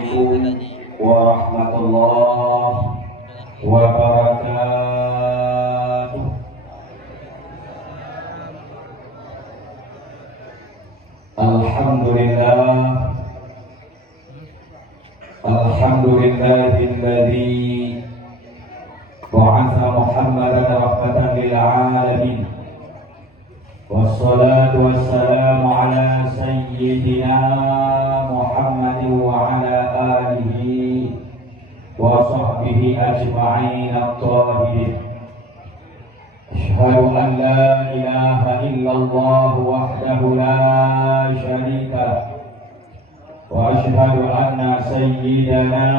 Assalamualaikum warahmatullahi wabarakatuh. Alhamdulillahilladzi ba'atha Muhammadan rahmatan lil alamin. Wassalatu wassalamu ala sayyidina Muhammadin wa ala alihi wa sahbihi ajma'in at-tahirin. Asyhadu an la ilaha illallah wahdahu la syarika lah wa asyhadu anna sayyidana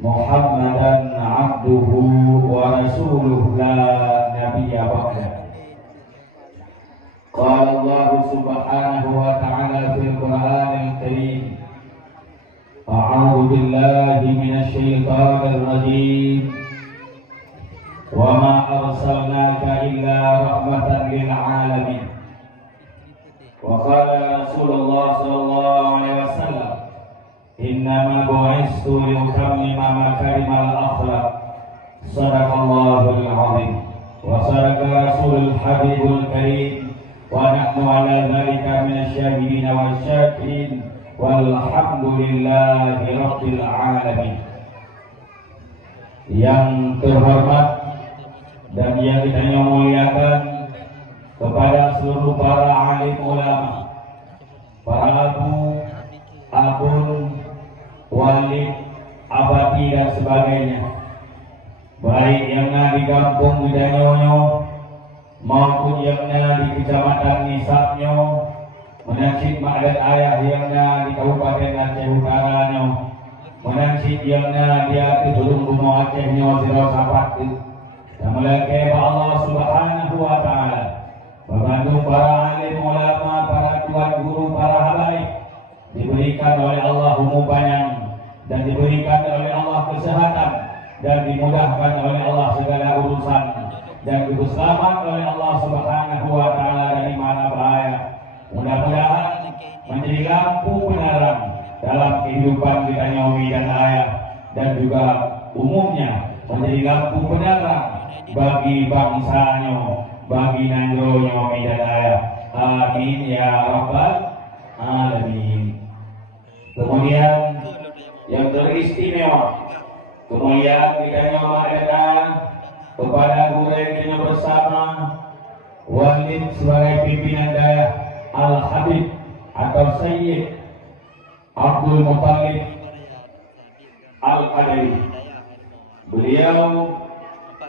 Muhammadan abduhu wa rasuluhu la nabiyya ba'dah. Qala Allah subhanahu wa ta'ala fil Qur'anil Karim, a'udzu billahi minasy syaithanir rajim, wa ma arsalnaka illa rahmatan lil alamin. Wa qala Rasulullah sallallahu alaihi wasallam, innama bu'istu liutammima makarimal akhlaq. Shadaqallahul azim wa sadaqa rasulul habibul karim. Wa nahnu ala dzalika minasyahidin wasyakirin walhamdulillahi rabbil alamin. Yang terhormat dan yang kita muliakan kepada seluruh para alim ulama, para abu, abun, walid, abadi dan sebagainya, baik yang di kampung Widanyonyo maupun yang di kecamatan Nisapnyo, menansit ma'adat ayah yang di Kabupaten Aceh Utara, menansit yang di Ati Tulung Gunung Aceh-nyo Sirasapat, dan melekeh Allah subhanahu wa ta'ala, membantu para alim ulama, para tuan guru, para habaib, diberikan oleh Allah umur panjang dan diberikan oleh Allah kesehatan dan dimudahkan oleh Allah segala urusan dan diselamatkan oleh Allah subhanahu wa ta'ala dari mara bahaya. Mudah-mudahan menjadi lampu penerang dalam kehidupan kita nyawi dan ayah, dan juga umumnya menjadi lampu penerang bagi bangsanya, bagi nanjo nyawi dan ayah. Amin ya rabbal alamin. Kemudian yang teristimewa, kemuliaan kita nyawa kepada guru yang kita bersama, walid sebagai pimpinan daerah Al-Habib atau Sayyid Abdul Muttalib Al-Qadari. Beliau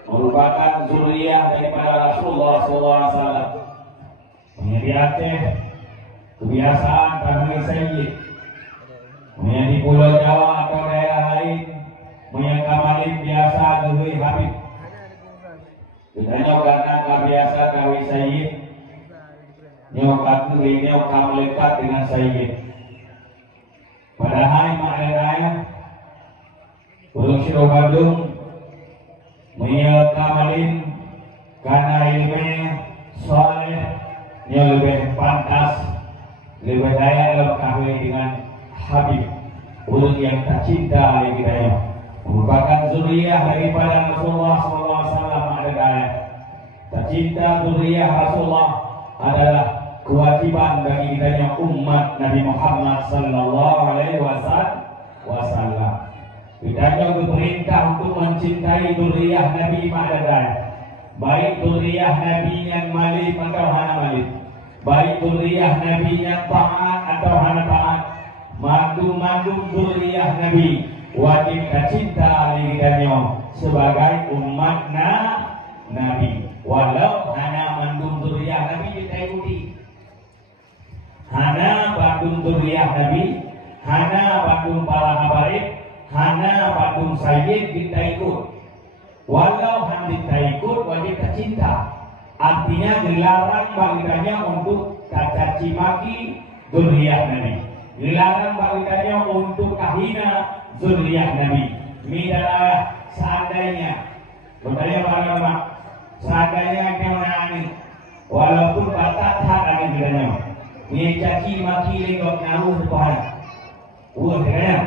merupakan zuriyah daripada Rasulullah SAW. Di Aceh kebiasaan panggil Sayyid, di Pulau Jawa atau daerah lain Kamalin biasa geui Habib. Kita karena kebiasa kawi Sayyid, nyokat geui nyokam lekat dengan Sayyid. Padahal maknanya Gunung Siro Bandung Kamalin karena ilmu soleh nya lebih pantas, lebih daya dalam kahwin dengan Habib, ulun yang tak cinta oleh kita, merupakan zuriyah daripada Rasulullah SAW. Tak cinta zuriyah Rasulullah adalah kewajiban bagi kita umat Nabi Muhammad sallallahu alaihi wasallam. Kita diperintah untuk mencintai zuriyah Nabi Ma'adadai, baik zuriyah Nabi yang malib atau hana malib, baik zuriyah Nabi yang taat atau hana taat. Mandu-mandu zuriyah Nabi wajib cinta liganya sebagai umat Nabi. Walau hana mandu zuriyah Nabi kita ikuti, hana bandung zuriyah Nabi, hana bandung para habaib, hana bandung sayyid kita ikut. Walau hanya kita ikut wajib cinta. Artinya dilarang bagitanya untuk caci maki zuriyah Nabi, dilarang bagitanya untuk kahina zuriyah Nabi. Midalah seandainya bertanya para ulama, seandainya kemenangan walaupun batak hak akan bedanya, dia caci maki lengkap naruh depan, katanya.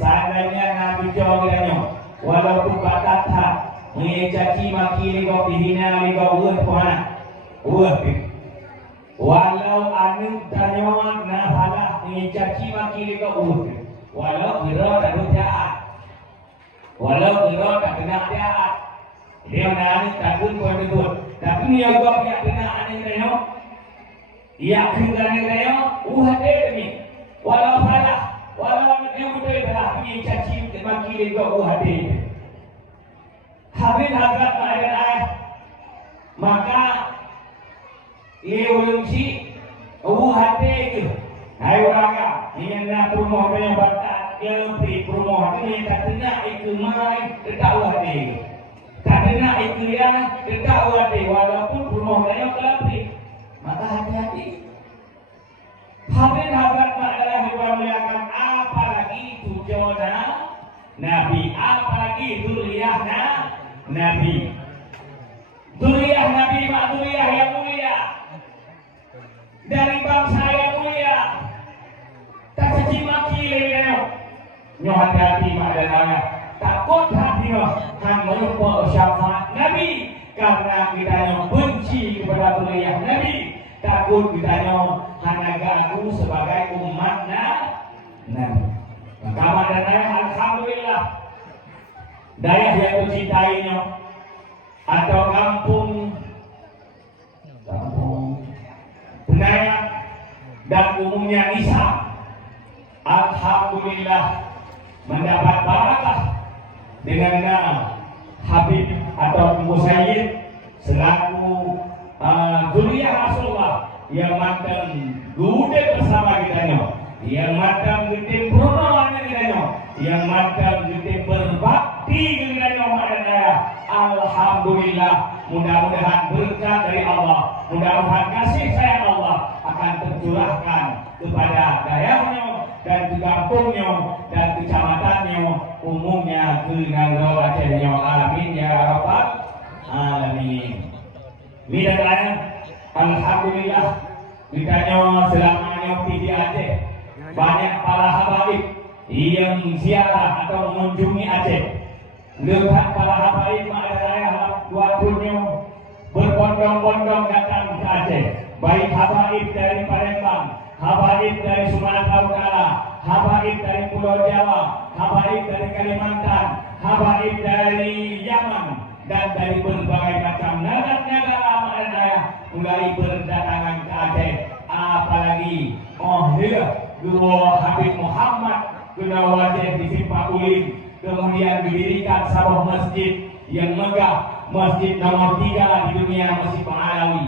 Seandainya Nabi Jawa katanya, walaupun kata mencaci maki nego dihina nego puana. Walau anu tanyawan na halah mencaci maki nego walau kira tak jahat. Walau kira tak kena jahat. Dia nak takut pun betul. Tapi ni agak dia kena ane reno. Ia kena reno, ada ni. Walau salah, walau dia betul salah pergi caci maki nego ada. Habis harga ayat maka ia ulun si ada ke. Hai orang ini nak rumah yang batat yang beri rumah ini tak kena itu mai tak ada. Tak kena itu yang tak ada walaupun rumah yang kelapik. Maka hati-hati. Habis harga adalah memuliakan apalagi tujuannya Nabi, apalagi zuriyahnya Nabi. Zuriyah Nabi mak zuriyah yang mulia. Dari bangsa yang mulia. Tak caci maki lewat. Nyo hati-hati mak dan ayah. Takut hati hang melupa syafaat Nabi karena kita yang benci kepada zuriyah Nabi. Takut kita yang hanaga aku sebagai umat Nabi. Maka dan ayah alhamdulillah. Daerah yang mencintainya atau kampung Benaya dan umumnya Nisa, alhamdulillah mendapat barakah dengan Habib atau Musayyid selaku zuriyah Rasulullah yang matang gude bersama kita, yang matang gude berunawan kita, yang matang gude berbakti dengan Allah. Alhamdulillah, mudah-mudahan berkat dari Allah, mudah-mudahan kasih sayang Allah akan tercurahkan kepada daerahnya dan ke kampungnya dan kecamatannya umumnya ke negara Acehnya. Amin ya rabbal alamin. Ini dan alhamdulillah kitanya selamanya di Aceh banyak para habaib yang ziarah atau mengunjungi Aceh. Lihat para habaib ada waktunya berbondong-bondong datang ke Aceh. Baik habaib dari Palembang, habaib dari Sumatera Utara, habaib dari Pulau Jawa, habaib dari Kalimantan, habaib dari Yaman dan dari berbagai macam negara ada mulai berdatangan ke Aceh. Apalagi Guru Habib Muhammad kena wajah di Simpang Uling. Kemudian didirikan sebuah masjid yang megah, masjid nomor 3 di dunia, Masjid Alawi.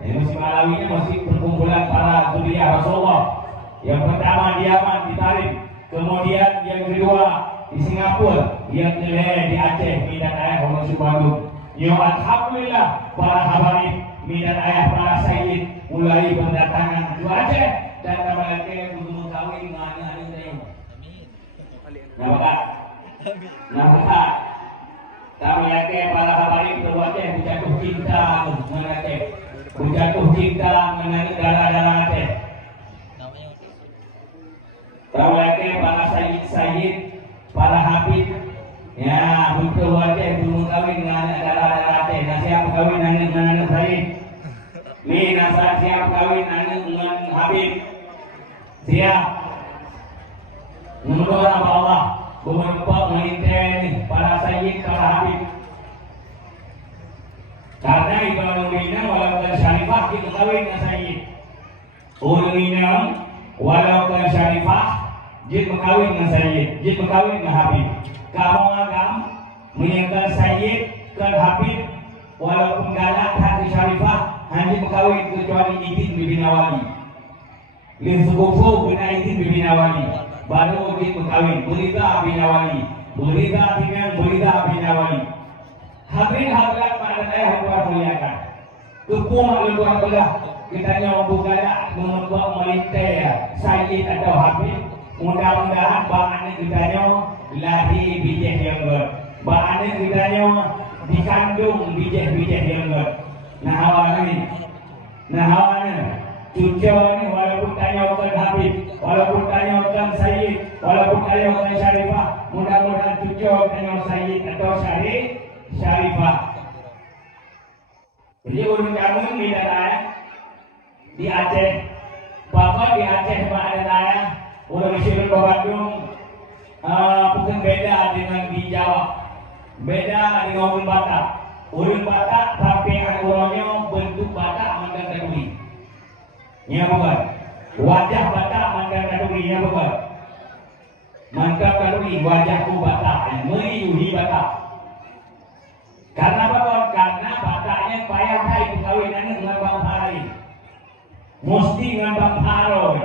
Masjid Alawi ini masjid perkumpulan para zuriyah Rasulullah. Yang pertama di Yaman, di Tarim, kemudian yang kedua di Singapura, yang ketiga di Aceh, Midan Ayah Muhammad Subhanu. Ya alhamdulillah para habaib, Midan Ayah para sayyid mulai berdatangan ke Aceh dan mereka belum kawin dengan anak ini. Nampak? Nampak? Kami lagi para habaib berwajah berjatuh cinta dengan Aceh, berjatuh cinta dengan negara-negara Aceh. Kami lagi para sayyid, para habib, ya berwajah belum kawin dengan negara-negara Aceh. Siap kawin dengan sayyid. Ni nasihat siap kawin dengan habib. Siap. Menurut Allah. Memempak mengintai para sayyid, para habib. Karena ibadah Nurina walaupun syarifah kita kawin dengan sayyid. Nurina walaupun syarifah kita kawin dengan sayyid, kita kawin dengan habib. Kamu agam mengintai sayyid dan habib walaupun galak hati syarifah hanya kawin kecuali izin bibina wali. Lin subuh bina izin bibina wali. Baru kita kawin, berita bina wali, berita bina wali. Habis hadrat pada ayah luar muliakan. Kekuatan luar belah kita nyawa bugala membuat melintai sayyid atau habib. Mudah-mudahan bahannya kita nyawa lahir bijih yang ber. Bahannya kita nyawa dikandung bijih yang ber. Nah awalnya cucu ni walaupun tanya Ustaz Habib, walaupun tanya Ustaz Sayyid, walaupun tanya Ustaz Syarifah, mudah-mudahan cucu tanya Sayyid atau Syarifah. Jadi ulun kami di daerah di Aceh, bapak di Aceh ada daerah, ulun di Bandung, bukan beda dengan di Jawa, beda dengan ulun Batak. Ulun Batak tapi ulunnya bentuk Batak mandang kaduri. Ya bukan. Wajah Batak mandang kaduri, ya bukan. Mandang kaduri wajahku Batak yang meriuhi Batak. Karena apa? Karena Bataknya payah hai perkawinannya dengan bangsa lain. Mesti dengan bangsa Roy,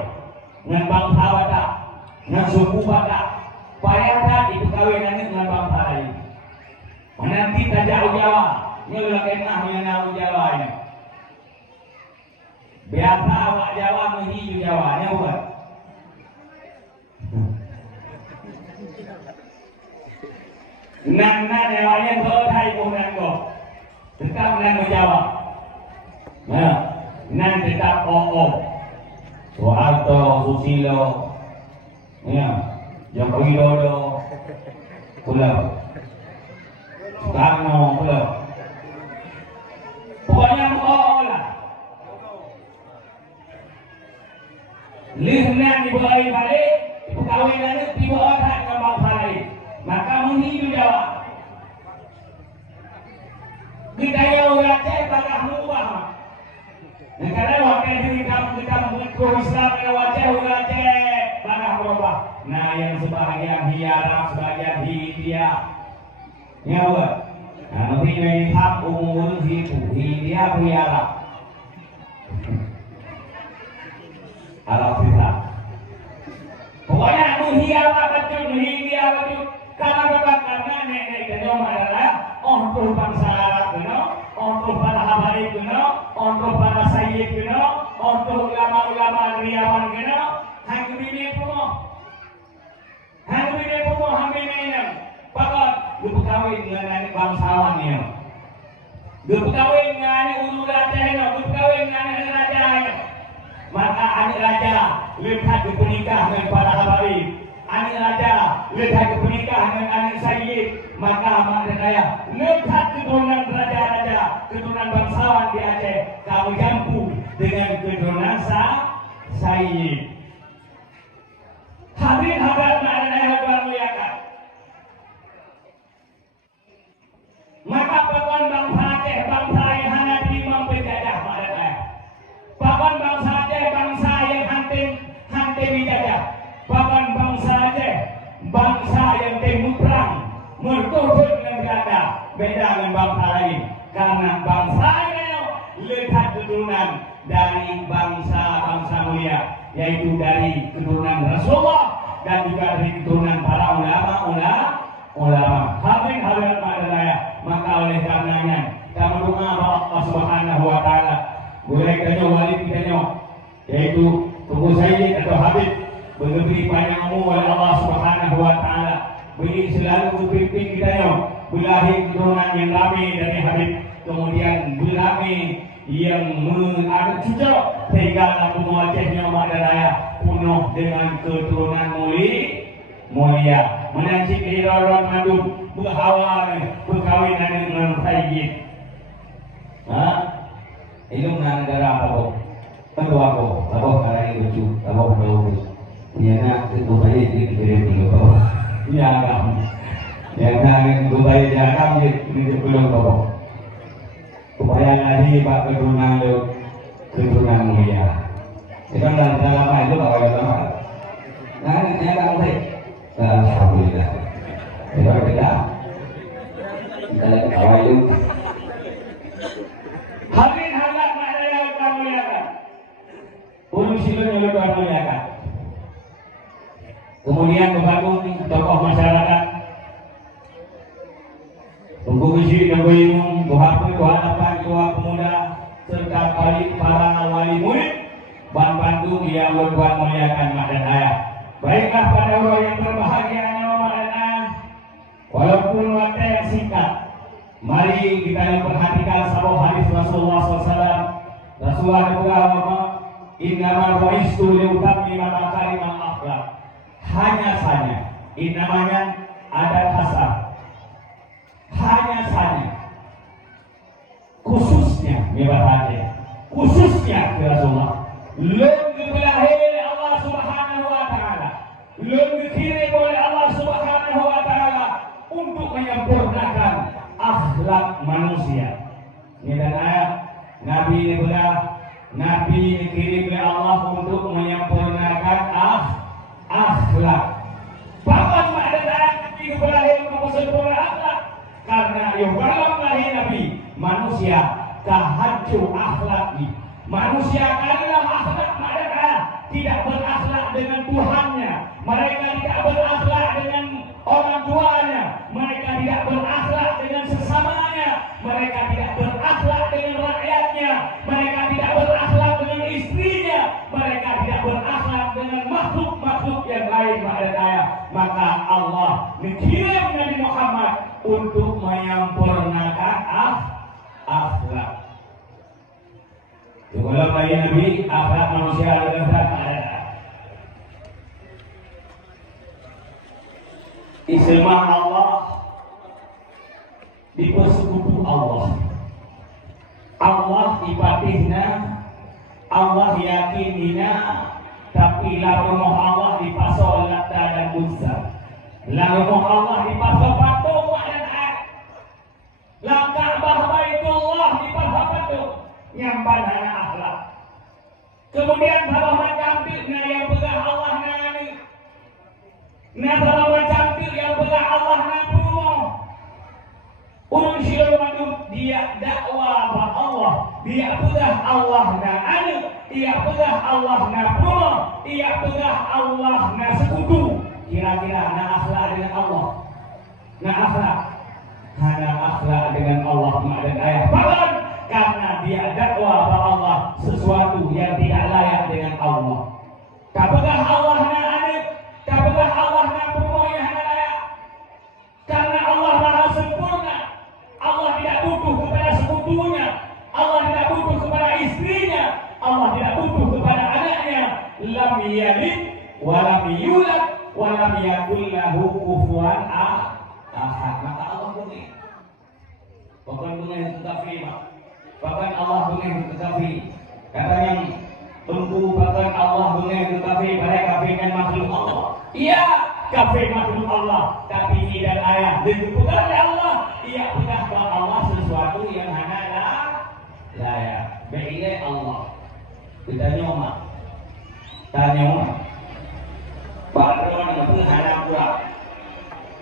dengan bangsa Batak, dengan suku Batak. Payah hai perkawinannya dengan bangsa lain. Nanti tajak Jawa, ini adalah kemah yang Jawa ini. Biasa awak Jawa menghiju Jawa, ini bukan? Nang dewanya berhai bukan kok, tetap nang Jawa. Nah, nang tetap Soeharto, Susilo, ya, Joko Widodo, Pulau. Soekarno pula. Pokoknya lah. Lihnan dibawa balik, perkawinannya tiba orang dengan bangsa lain. Maka menghidup Jawa. Kita yang Aceh bakal mubah. Negara wakil kita mengikut Islam yang Aceh bakal mubah. Nah yang sebahagian hiarap, sebahagian Hindia. Ya bukan? Nah, nanti ini hak umur itu, dia pelihara. Arab kita. Pokoknya pelihara betul, karena nenek kenyom adalah untuk bangsa Arab, untuk para habaib, untuk para sayyid, untuk ulama-ulama riawan, hang ini pun, Pakot, lu kawin dengan anak bangsawan ni. Lu kawin dengan anak ulu raja ni, lu kawin dengan anak raja ni. Maka anak raja lihat bernikah dengan para habaib. Anak raja lihat bernikah dengan anak sayyid. Maka mak dan ayah lihat keturunan raja-raja, keturunan bangsawan di Aceh. Kamu jampu dengan keturunan sayyid. Hadirin hadirat mak dan ayah bermuliakan. Maka pakuan bangsa Aceh, bangsa yang hanya diimam penjajah pada saya. Pakuan bangsa Aceh, bangsa yang hanti dijajah. Pakuan bangsa Aceh, bangsa yang temu perang, mertuhut dengan berada, beda dengan bangsa lain. Karena bangsa ini lihat keturunan dari bangsa-bangsa mulia, yaitu dari keturunan Rasulullah dan juga dari keturunan para ulama. Hadirin hadirat mak. Maka oleh karenanya kami doa Allah Subhanahu wa taala boleh kanyo walid kanyo yaitu Tunggu Sayyid atau Habib beri panjang umur oleh Allah Subhanahu wa taala, beri selalu berpimpin kita belahi keturunan yang ramai dari Habib, kemudian belahi yang mengadat cucu sehingga Abu Muwajjahnya Madaraya penuh dengan keturunan mulia menancip di Rawan Madun berhawa berkawinan dengan Sayyid. Itu negara apa kok? Tentu aku kalau ini lucu, kalau belum punya itu Sayyid dikirim dulu. Iya kan? Yang kalian Sayyid jangan belum kok. Supaya nanti Pak keturunan mulia. Itu dalam itu bakal lama. Nah, ini kan sih. Alhamdulillah. Itu kita lagi awal itu. Hadirin hadirat yang kami muliakan. Urusan yang kami muliakan. Kemudian membangun tokoh masyarakat. Tunggu isi dan bingung, buhapu, hadapan tua pemuda serta para wali murid bantu yang berbuat muliakan mak dan ayah. Baiklah pada orang yang berbahagia mak dan ayah, walaupun waktu yang singkat, mari kita memperhatikan sabuk hadis Rasulullah SAW. Rasulullah innama bu'istu liutammima makarimal akhlak. Hanya saja ini namanya ada kasar. Hanya saja khususnya khususnya Rasulullah lebih berakhir oleh Allah Subhanahu wa taala, lebih dikirim oleh Allah Subhanahu wa taala untuk menyempurnakan akhlak manusia. Ini dan ayat Nabi ini Nabi dikirim oleh Allah untuk menyempurnakan akhlak. Bahkan ada ayat Nabi berakhir untuk sempurna akhlak karena yang dalam lahir Nabi manusia tahajud akhlaknya. Manusia adalah akhlak mereka tidak berakhlak dengan Tuhannya, mereka tidak berakhlak dengan orang tuanya, mereka tidak berakhlak dengan sesamanya, mereka tidak berakhlak dengan rakyatnya, mereka tidak berakhlak dengan istrinya, mereka tidak berakhlak dengan makhluk-makhluk yang lain. Maka Allah mengirim Nabi Muhammad untuk menyempurnakan akhlak. Kalau bagi Nabi, akhlak manusia adalah ada. Ismah Allah dipersekutu Allah. Allah dipatihna, Allah yakinina, tapi laruh Allah dipasol Lata dan Uzza. Laruh Allah dipasol patung dan langkah Baitullah dipasol patung. Nyamban anak akhlak. Kemudian kalau macam nah yang pegang Allah nani. Nah kalau macam yang pegang Allah nabumo. Urun sila madum dia dakwah ba Allah. Dia pegang Allah nani. Dia pegang Allah nabumo. Dia pegang Allah na sekutu. Kira-kira na akhlak dengan Allah. Na akhlak. Hana akhlak dengan Allah dan ayah. Bahkan karena dia dakwah kepada Allah sesuatu yang tidak layak dengan Allah. Apakah Allah ada? Apakah Allah yang hana layak? Karena Allah Maha sempurna. Allah tidak butuh kepada sekutunya. Allah tidak butuh kepada istrinya. Allah tidak butuh kepada anaknya. Lam yalid wa lam yulad wa lam yakul lahu kufuwan ahad. Maka Allah bunyi. Bukan bunyi tetapi bahkan Allah dengan kafir. Katanya tunggu bahkan Allah dengan kafir pada kafirkan makhluk Allah. Iya, kafir makhluk Allah, tapi tidak ayat ditentukan oleh Allah. Ia sudah bahwa Allah sesuatu yang hana layak. Baiklah Allah. Kita nyoma. Tanya nyoma. Baruan itu hana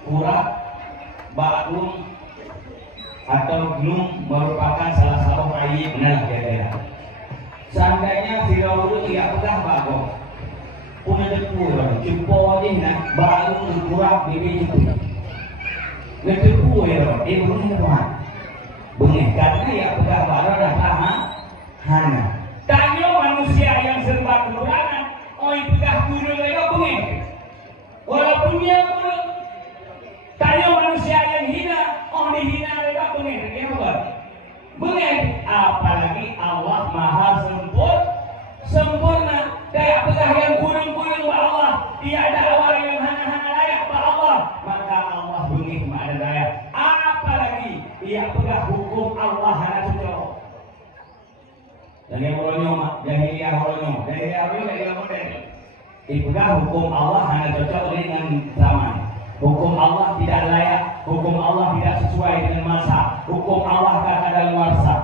pura. Barum atau gunung merupakan salah satu aib benar kira-kira. Seandainya Firaun tidak pernah bagus, punya depu, jumpa aja nak baru kurang bibir itu. Depu ya, bunyi apa? Bunyi karena ya pernah baru dah tahan. Hana. Tanya manusia yang serba kekurangan, itu dah guru mereka bunyi. Walaupun dia guru, tanya manusia yang hina. Dihina mereka bengeng, apalagi Allah Maha sempurna. Kayak apakah yang kurung-kurung ba Allah, dia ada awal yang hana-hana layak ba Allah, maka Allah bengeng ada layak. Apalagi dia pegang hukum Allah hana cocok. Dan yang orangnya jahiliyah dia model. Dipegang hukum Allah hana cocok dengan zaman. Hukum Allah tidak layak, hukum Allah tidak sesuai dengan masa, hukum Allah kadaluarsa.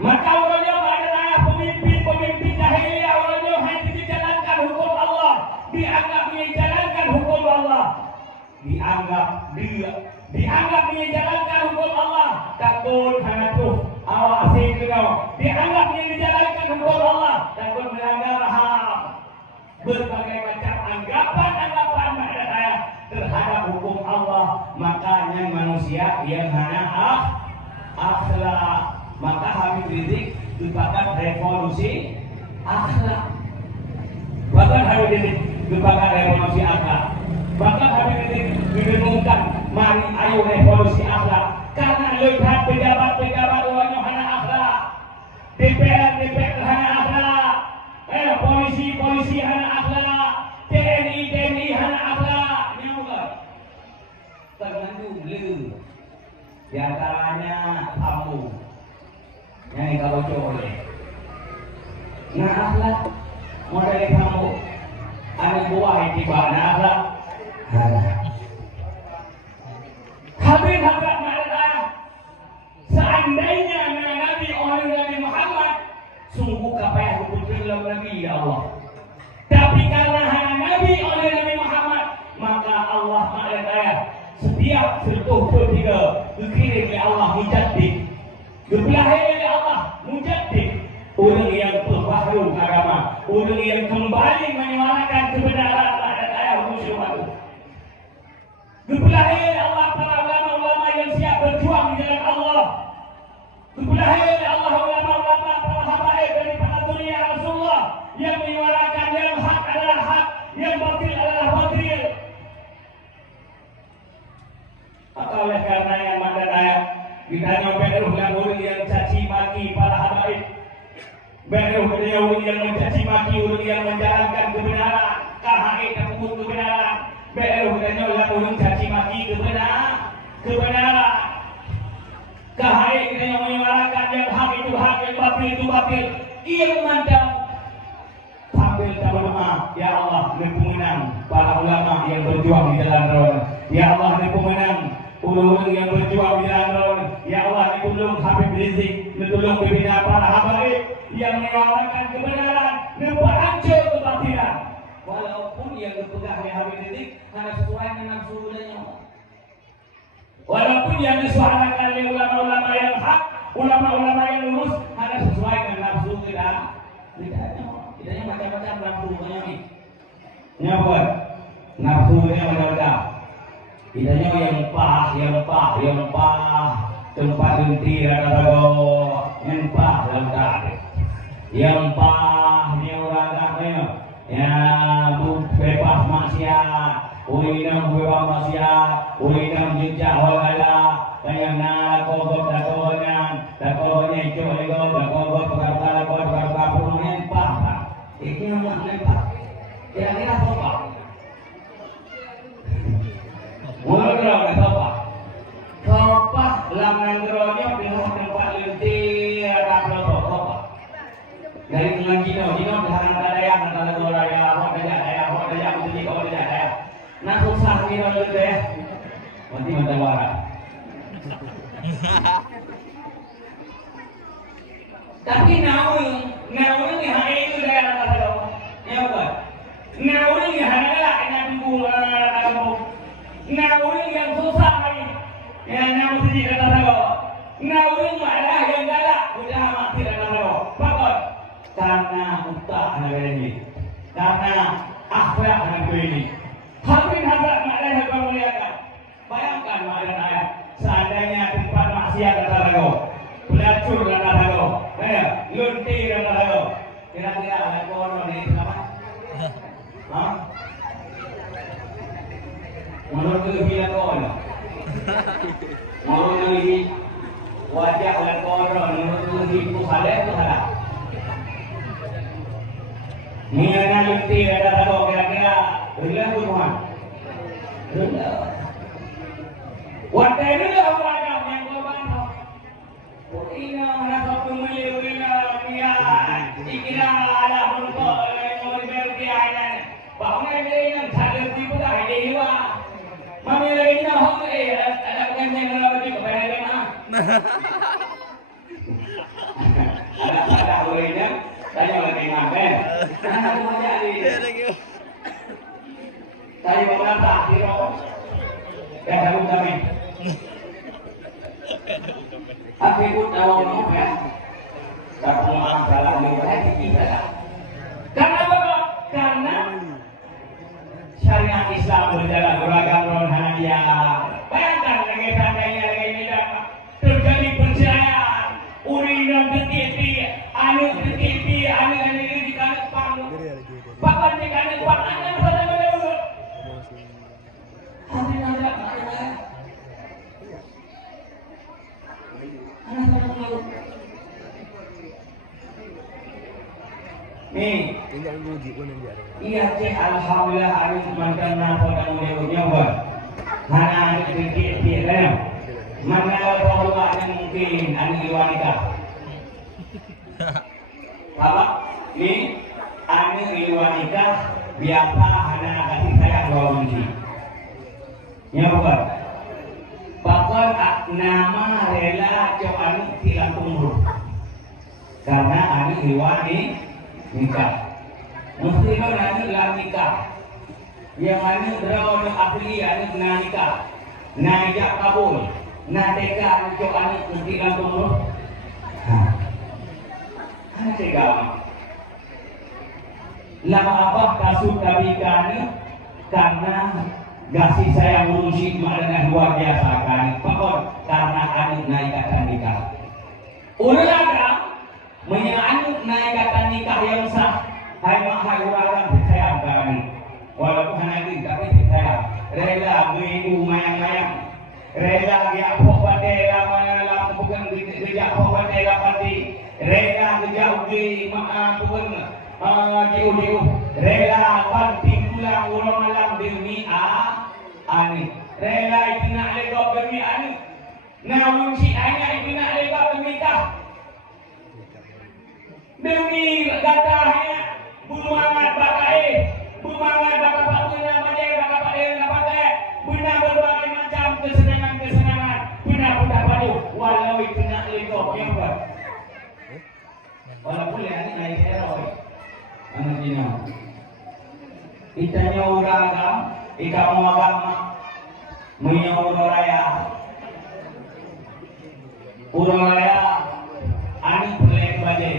Maka orangnya adalah pemimpin jahiliyah, orangnya hanya dijalankan hukum Allah, dianggap menjalankan hukum Allah, dianggap menjalankan hukum Allah. Takut hanya tuh awak asing kau, dianggap menjalankan hukum Allah, takut melanggar HAM. Berbagai macam anggapan terhadap hukum Allah. Makanya manusia yang hanya akhlak. Maka Habib Rizik merupakan revolusi akhlak. Bahkan Habib Rizik merupakan revolusi akhlak. Bahkan Habib Rizik mengumumkan mari ayo revolusi akhlak. Karena lihat pejabat-pejabat orangnya hanya akhlak. DPR hana akhlak, polisi hana akhlak, TNI hana akhlak. Nyawa tergantung lu. Di antaranya kamu yang kalau boleh. Nah akhlak model kamu anak buah itu bana akhlak. Habis seandainya Nabi oleh Nabi Muhammad sungguh kapayah berputri dalam Nabi ya Allah. Tapi karena hanya Nabi oleh Nabi Muhammad maka Allah ma'alaihi setiap sentuh ketiga dikirim oleh Allah mujaddid, dibelahi oleh Allah mujaddid, orang yang berbaharu agama, orang yang kembali menyuarakan kebenaran ma'alaihi musyawatu. Dibelahi oleh Allah para ulama-ulama yang siap berjuang di jalan Allah. Dibelahi oleh Allah ulama-ulama para habaib daripada dunia Rasulullah yang menyuarakan yang hak adalah hak, yang batil adalah batil. Maka oleh karena yang mandat ayat kita nyampe orang yang caci maki para habaib, orang yang mencaci maki, orang yang menjalankan kebenaran, KHI takut kebenaran, orang caci maki kebenaran. KHI kita yang menyuarakan yang hak itu hak, yang batil itu batil. Ia memandang sambil berdoa, ya Allah, pemenang para ulama yang berjuang di jalan roda. Ya Allah, pemenang ulama yang berjuang di jalan roda. Ya Allah, tolong Habib Rizik, tolong pembina para habaib yang menyuarakan kebenaran, memperhancur kebatilan. Walaupun yang dipegang oleh Habib Rizik hanya sesuai dengan nafsu budaya. Walaupun yang disuarakan oleh ulama-ulama yang hak, ulama-ulama yang lurus hanya sesuai dengan nafsu kita. Tidaknya macam-macam nafsunya nih. Ini apa? Nafsunya macam-macam. Tidaknya yang pah, tempat henti kata-kata, yang pah dalam tak. Yang pah ni orang katanya, ya bebas maksiat. Ulinam bebas maksiat, ulinam jejak wala, dengan kogot dakonya itu lego, dakogot perkara punya pah. Ini nama pah. Kira-kira apa? Mulai apa? Apa lamang geronya pihak tempat lentir ada apa? Dari tulang Cina di hang daya, antara Goraya, hok daya, mesti kau daya. Nak susah ni orang itu ya, mesti macam warak. Tapi naung ni hari itu daya nak tahu, ya bukan? Naung ni hari lah nak tunggu tahu. Naung yang susah hari, ya nak mesti kata tahu. Naung malah yang galak, sudah mati kata tahu. Pakot karena utah negara ini, karena akhlak negara ini. Hadirin hadirat maklum yang muliakan. Bayangkan maklum ayat, seandainya tempat maksiat kata lagu, pelacur kata lagu, lunti kata lagu, kira-kira lagu orang ini apa? Menurut lebih lagu orang, menurut lebih wajah lagu orang, menurut lebih kusalah. Mengenai lunti kata lagu, kira-kira Rela Tuhan. Rela. Waktu itu dah orang yang korban. Ina nak pemilih ina dia dikira ada untuk mobil dia ini. Bahawa dia yang sadar tipu dah dia juga. Mami lagi nak hok ada bukan yang nak di kepada dia. Ada orangnya. Tanya orang yang apa? Ada macam ni. Saya berkata, hero, ya kamu kami. Aku ikut awal ya. Kamu masalah mengenai kita. Karena apa? Karena syariat Islam berjalan beragam rohania. Bayangkan lagi tandanya lagi ini terjadi perceraian, urinan berkiti, anu ini di kanan pang, bahkan di kanan pang anu pada Nih. Tinggal uji pun yang dia. Iya cek alhamdulillah hari mantan nafsu dan mulia buat. Hana ini sedikit kan? Mana orang mungkin anu wanita. Apa? Ini anu wanita biasa hana kasih saya dua kunci. Ya bukan? Bahkan nama rela coba anu tilang umur. Karena anu wanita nikah. Mesti kan anu nikah. Yang anu berawal asli anu nikah. Najak kabul. Nateka anu coba anu tilang umur. Nateka. Lama apa kasut kami kani karena kasih sayang urusi makna luar biasa kani. Pokok karena anu naikatan nikah. Ulaga menyangkut naikatan nikah yang sah. Hai mahal orang sayang kami. Walaupun hanya ini tapi sayang. Rela beribu mayang-mayang. Rela dia pokoknya lama bukan dia pokoknya pasti. Rela jauh di bukan jauh rela penting pulang ulang malam demi ani rela itu nak legok demi ani namun si hanya itu nak legok demi kah demi katanya bumangat bapak punya macam bapak dia pakai benar berbagai macam kesenangan benar padu walau itu nak legok yang ber walaupun yang ini naik heroi anak Cina. Itanya uragam, ikamu agama, menyuruh raya, urang raya, ani pelek baje.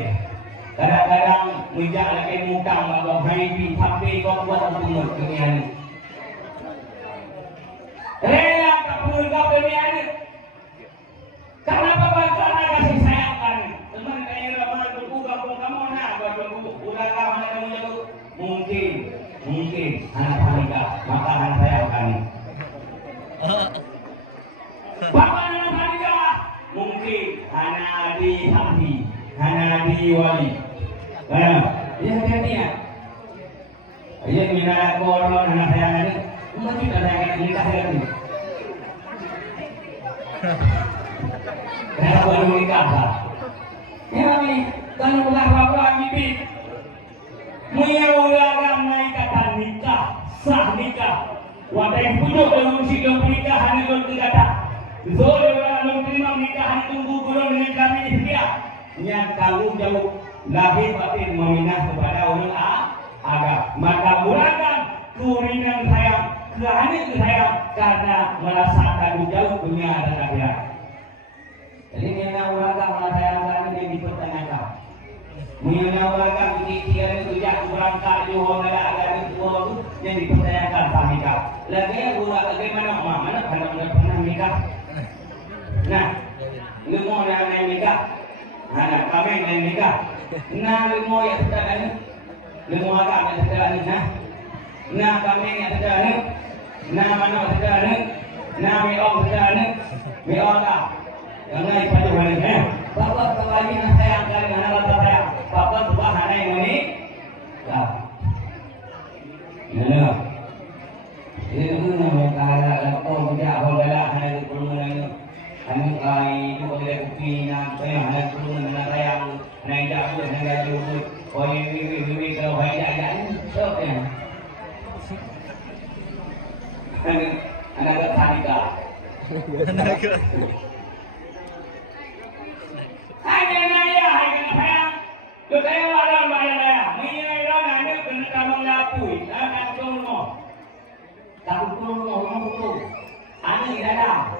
Kadang-kadang menjak lagi mutang atau haibi tapi kau buat umur dunia. Rela kapur kau dunia ini. Kenapa karena kasih sayang kan? Teman kayak orang berbuka kampung kamu nak buat berbuka uragam anak kamu jatuh mungkin anak nikah maka anak saya akan bapak anak nikah mungkin anak di hati anak di wali ya hati-hati ya ya minat koron anak saya ini mungkin ada yang nikah lagi kenapa baru nikah ya ini kalau ulah bapak bibit menyawarakan naikatan nikah sah nikah wadah pujuk dalam musik yang pernikahan itu tidak ada zul dalam terima nikahan tunggu gulung dengan kami di sekian yang tanggung jauh lahir batin meminah kepada orang agak maka mulakan kuringan sayang kehani sayang karena merasa tanggung jauh dunia dan akhirat jadi mengenai mulakan sayang kami yang dipertanyakan menyawarkan pikiran itu jatuh berangkat johor ada itu yang dipertanyakan tak nikah. Lagi yang buat bagaimana mana pernah nikah. Nah, lu mau yang nikah, anak kami yang nikah. Nah, lu mau yang sedang ini, lu mau agak yang sedang ini. Nah, kami yang sedang ini, nah mana sedang ini, nah miom sedang ini, miom lah. Yang lain pada mana? Bapak kawali yang sayang kali mana bapak sayang. Bapak subah hana ini lah ya ini mereka ada kau tidak bolehlah hana itu perluan anu kai itu boleh kupina saya hana perluan hana sayang naik jauh hana jauh kau ini kalau hai jajan sok ya anak tanika hanya naya hanya sayang Yo tayo orang bayar minyak orang ada kena kamang lapui, akan turun. Takut turun orang itu, ani dalam.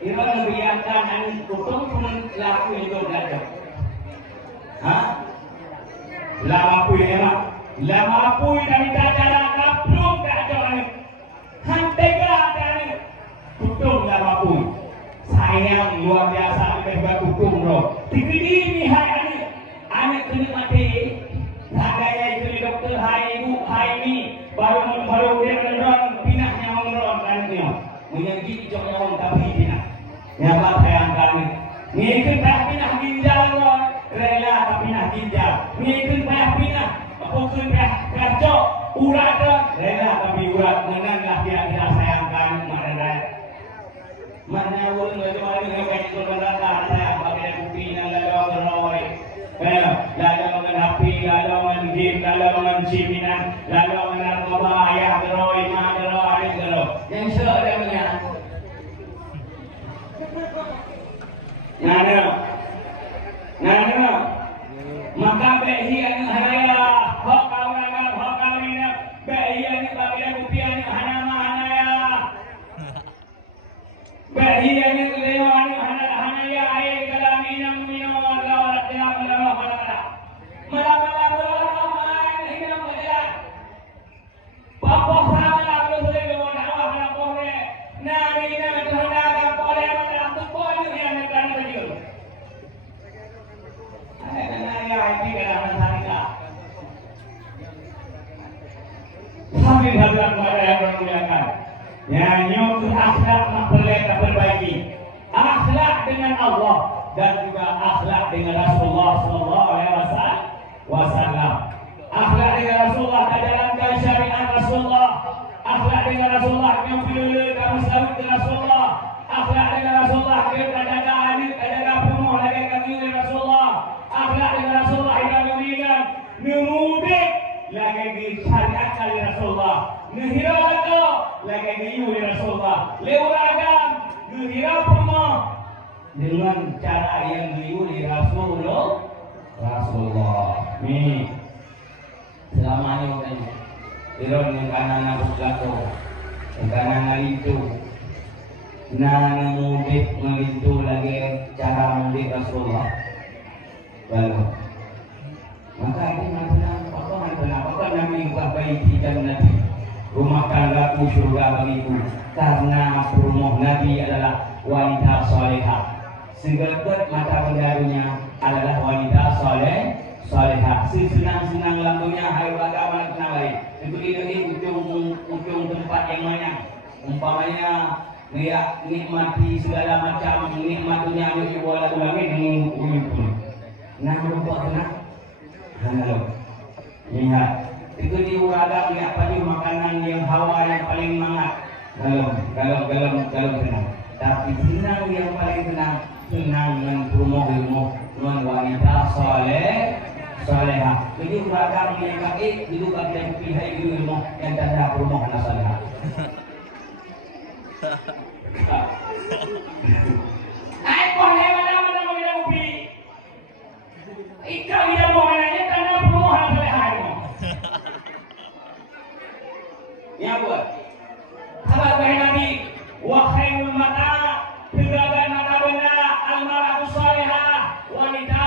Iron biarkan ani tutung pun lapui itu ada. Lama pui emak, lama pui dari cara kaplung tak ada ani. Hantega ada ani, tutung lama pui. Sayang luar biasa berbuat tutung bro. Tinggi hai ani. Anak kena mati, ada yang kena dokter hai ibu hai ni baru dia meneron pinahnya meneron kannya, menyakiti jauh orang tapi pinah, nyawa sayang kami, ngikut pinah ginjal rela tapi pinah ginjal, ngikut pinah Mana ulun bagaimana dengan kaji korban rata ada bagai bukti yang lalu beroi. Lalu mengapi, lalu menggim, lalu mencipinan, lalu menarkoba ayah beroi, ma beroi, adik beroi. Yang sudah melihat. Nana, maka behi anu hanaya, hok kawinan, behi anu bagai bukti anu hanama hanaya. Behi anu kedeo anu hanaya ayat kalam inam wala qiyam wala khala. Mala hinam mala. Papa sama lalu sudah wala wala pore. Nani na dhana pore mala tu pore yang kan bajul. Sambil hadirat kepada yang bermuliakan, yang nyuruh akhlak memperbaiki, akhlak dengan Allah dan juga akhlak dengan Rasulullah Sallallahu Alaihi Wasallam. Akhlak dengan Rasulullah menjalankan syariat Rasulullah. Akhlak dengan Rasulullah yang pilih kamu selalu dengan Rasulullah. Akhlak dengan Rasulullah kita jaga adik, jaga penuh lagi kami dengan Rasulullah. Akhlak dengan Rasulullah yang memberikan memudik lagi di syariat kali Rasulullah. Nihira lagi di Rasulullah. Lewat agam nihira penuh dengan cara yang diuli Rasulullah. Ni selama ini bukan Iron yang kanan harus jatuh, yang kanan ngalitu. Nah, mudik ngalitu lagi cara mudik Rasulullah. Lalu, maka ini apa Nabi baik dan Nabi rumah tanggaku surga bagiku karena rumah Nabi adalah wanita salehah. Segerget mata pengaruhnya adalah wanita salehah. Senang-senang lampunya hai agama kenal lain. Itu ini ujung tempat yang banyak. Umpamanya dia nikmati segala macam nikmat dunia ini wala ulangin pun. Nah berubah kena. Halo. Lihat. Itu di urada lihat tadi makanan yang hawa yang paling mangat. Kalau senang. Tapi senang yang paling senang dengan ilmu wanita salehah. Jadi urada yang baik itu bagian pihak ilmu yang tanda rumah salehah. Aikon hewan mana mengira ubi. Ika dia mau nanya tanda rumah salehah. Ya buat. Sahabat baik Nabi, wa khairul mata pegangan mata benda almaratu salehah, wanita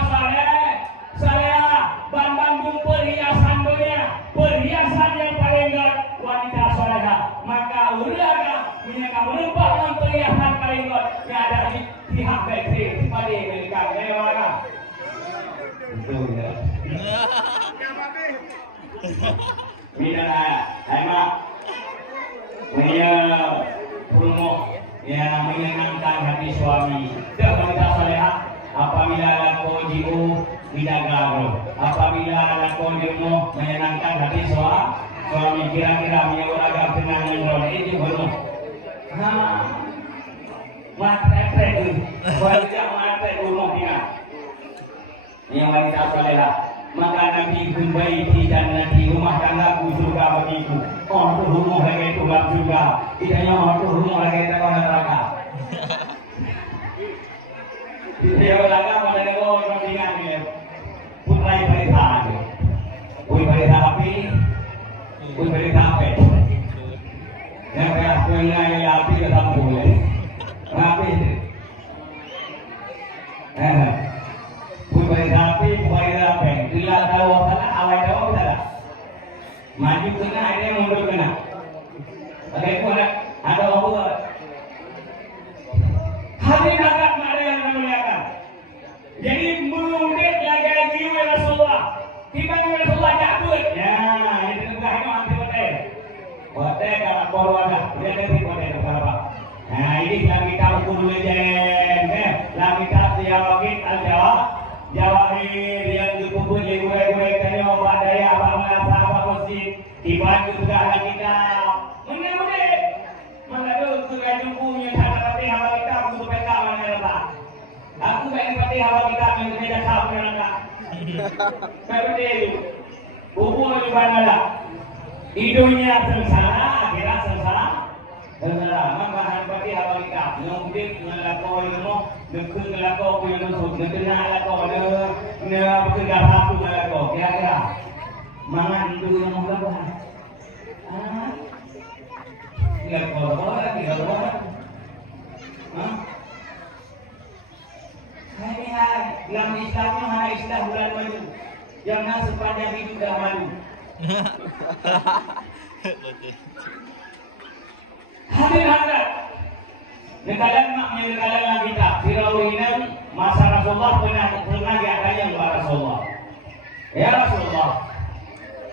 salehah, bandung perhiasan dunia, perhiasan yang paling ingat wanita salehah. Maka ulaga minyak merupakan dengan perhiasan paling ingat yang ada di pihak baik pada mereka. Dewa. Betul ya. Mina ayah punya promo yang menyenangkan hati suami. Dan wanita salehah apabila lakon jiu bidagaro, apabila lakon jiu menyenangkan hati suami kira-kira menyuarakan senang mengrol ini penuh. Matre tu, wanita matre rumah dia. Yang wanita salehah. Maka Nabi pun baiki dan nanti rumah tanggaku surga bagiku. Oh tu rumah lagi itu gelap juga. Tidaknya oh tu rumah lagi tak ada neraka. Dia berlagak pada negara orang ingat ni. Putra berita aja. Berita api. Berita api. Yang beras mengenai api ketemu boleh. Api. Berita api, berita api. Bila tahu salah, awal tahu salah. Maju kena, ada yang mundur kena. Bagaimana pun ada orang. Hadirin hadirat ada yang memuliakan. Jadi menunduk lagi jiwa Rasulullah. Tiba Rasulullah cabut. Ya, ini tengah itu anti hotel. Hotel kalau baru ada, dia nanti hotel apa? Nah, ini yang kita ukur dulu jen. Yang kita dialogin al-jawab. Jawahir yang dikubur di gurau-gurau tanya obat daya apa masa apa masjid dibantu juga ada kita. Mana boleh? Mana tu sungai jumpunya tak dapat hamba kita hawa kita menjadi kau neraka. Baru dia itu, buku itu bangala. Hidupnya sengsara, akhirat sengsara. Sengsara. Maka hanpati hawa kita. Nungdik ngelakau ilmu, nekun ngelakau punya nusuk, nekun ngelakau, nekun bekerja satu ngelakau. Kira-kira, mangan itu yang mengelakukan. Tidak boleh, tidak boleh. Ini dalam Islamnya hanya istilah bulan madu. Jangan sepanjang hidup dah madu. Hadir. Nekalan maknya nekalan kita. Firawinam masa Rasulullah pernah diadanya kepada Rasulullah. Ya Rasulullah.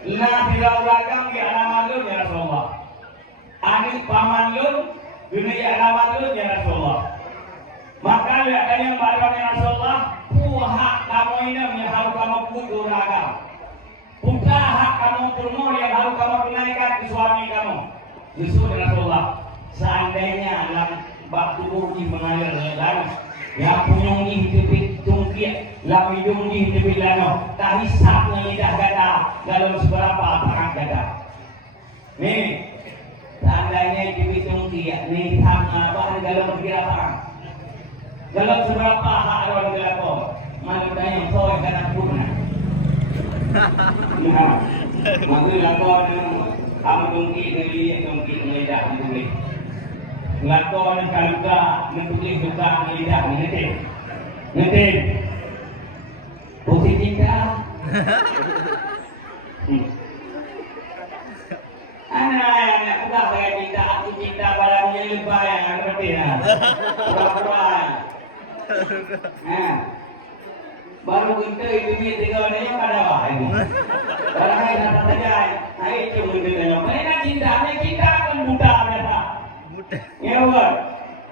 Nah firawagam di alamat lu ya Rasulullah. Adik paman lu dunia alamat lu ya Rasulullah. Maka lihat yang barangnya Rasulullah, hak kamu ini yang harus kamu putus agam. Buka hak kamu turun yang harus kamu tunaikan ke suami kamu. Justru Rasulullah, seandainya dalam bab tubuh ini mengalir lalu, yang punyung ini tepik tungkit, lam hidung ini tepik lano, tak hisap ngelidah gada dalam seberapa perang gada. Nih, seandainya tepik tungkit, nih apa dalam perkiraan. Dalam seberapa hak orang dilakon, malam yang soal kena purna. Nah, maksud lakon kamu tungki ngelidah tulis. Lakon kaluka tulis duka ngelidah ngetin. Bukti cinta. Anak bukan saya cinta, aku cinta barangnya lupa yang ngerti lah. Pura-pura. Baru kita itu ni tiga orang yang pada wah ini. Kalau saya nak saja, saya cuma kita. Mereka cinta kan buta mereka. Ya bukan?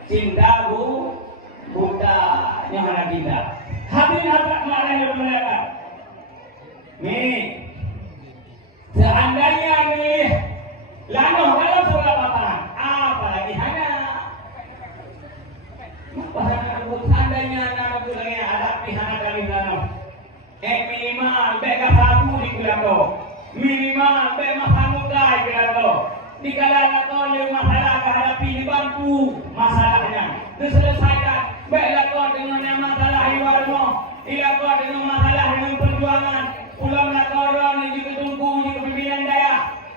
Cinta buta yang mana cinta. Habis apa kemarin yang mereka? Nih, seandainya ini lano kalau sudah paparan, apalagi hanya. Seandainya anak itu lagi ada pihak kali dalam, minimal bega satu di kulato, minimal bega samudai kulato. Di kalangan kau le masalah kehadapi dibantu masalahnya, diselesaikan. Bega kau dengan yang masalah iwarno, ila kau dengan masalah dengan perjuangan. Ulanglah kau orang yang juga tunggu di kepimpinan daya,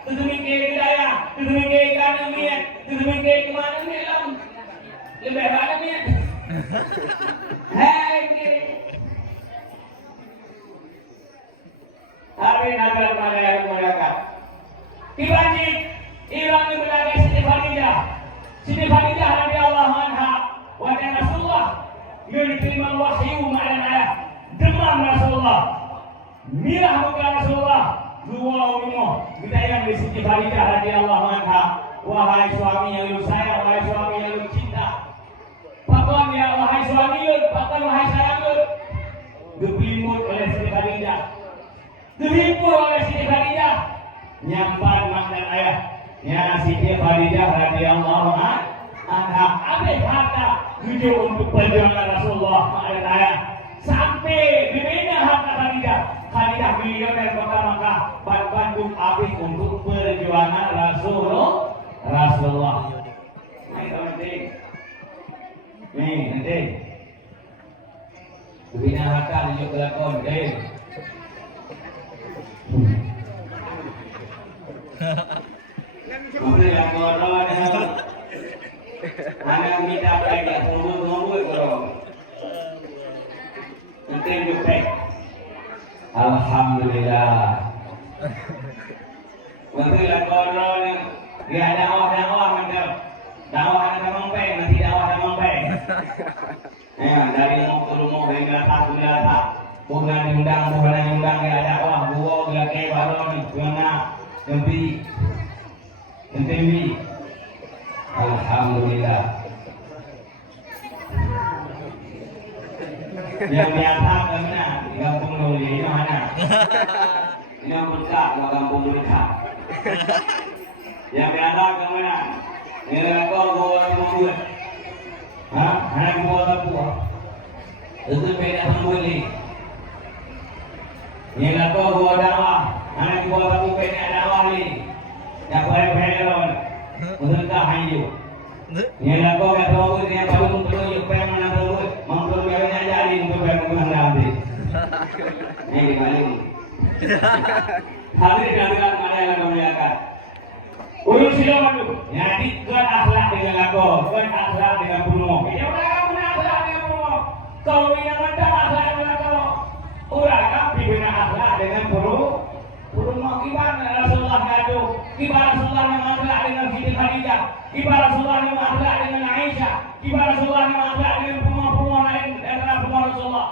sedemikian daya, sedemikian ekonomi, sedemikian kemana ni lam, lebih banyak ni. Hei, hari naga mana yang mereka? Kibanjik, Iran itu lagi Siti Khadijah radhiyallahu anha, wahai Rasulullah, menerima wahyu ma'ana demam Rasulullah, mirah muka Rasulullah, dua umur kita yang di Siti Khadijah radhiyallahu anha, wahai suami yang lu sayang, wahai suami yang lu cinta. Pakon ya wahai suami lu, pakon wahai sayang lu. Dipelimut oleh Siti Khadijah, dihibur oleh Siti Khadijah, nyampan makna ayah. Ya Siti Khadijah radhiyallahu anha, habis harta tujuh untuk perjuangan Rasulullah makna ayah. Sampai dibina harta Khadijah milioner Mekah Bandung habis untuk perjuangan Rasulullah. Nanti bina harta tunjuk kelakon deh. Mungkin yang koron anak kita pakai tunggu koron. Mungkin juga. Alhamdulillah. Mungkin yang koron dia dakwah macam dakwah ada mempeng nanti dakwah ada mempeng. Dari rumah hingga satu lata, bukan diundang dia dakwah buah dia kayak baron guna lebih. Entemi, alhamdulillah. Yang biasa kemana? Di kampung Nuli ini mana? Ini yang berkah di kampung Nuli. Yang biasa kemana? Ini kau bawa semua. Hah? Anak bawa apa? Itu beda sembunyi. Ni nak kau bawa dakwah, anak bawa babu beda dakwah ni. Yang beda lon, untuk tak hanya. Ni nak kau yang bawa ni yang baru untuk you pengen mana baru, mampu berani jadi untuk berani mana ambil. Ni di mana? Hari ni ada mana yang kau lihat? Urus siapa tu? Jadi kau akhlak dengan aku, kau akhlak dengan bunuh. Dia orang kau akhlak dengan bunuh. Kau ni yang mana akhlak dengan kau? Orang kau bina akhlak dengan bunuh. Bunuh mau gimana? Rasulullah ngadu. Gimana Rasulullah yang akhlak dengan Siti Khadijah? Gimana Rasulullah yang akhlak dengan Aisyah? Gimana Rasulullah yang akhlak dengan bunuh-bunuh lain antara bunuh Rasulullah?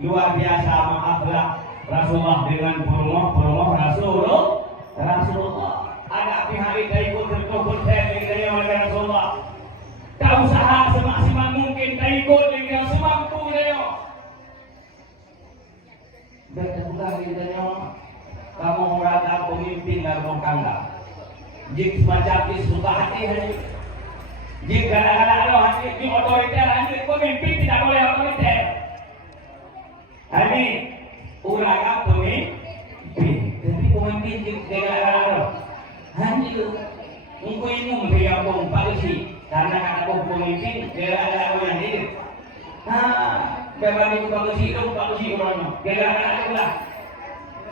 Luar biasa akhlak Rasulullah dengan bunuh Rasulullah. Ada pihak yang ikut berkumpul dengan Rasulullah. Kau usaha semaksimal mungkin ikut dengan semampu dia. Betul dia. Kamu merasa pemimpin dan pengkanda. Jika semacam ini suka hati hari. Jika kadang-kadang ada hati di otoriter, hanya pemimpin tidak boleh otoriter. Ini uraian pemimpin. Tapi pemimpin jika kadang-kadang hanya mungkin ini membiarkan polisi karena aku pemimpin dia ada orang ini. Berbanding polisi orang dia ada lah.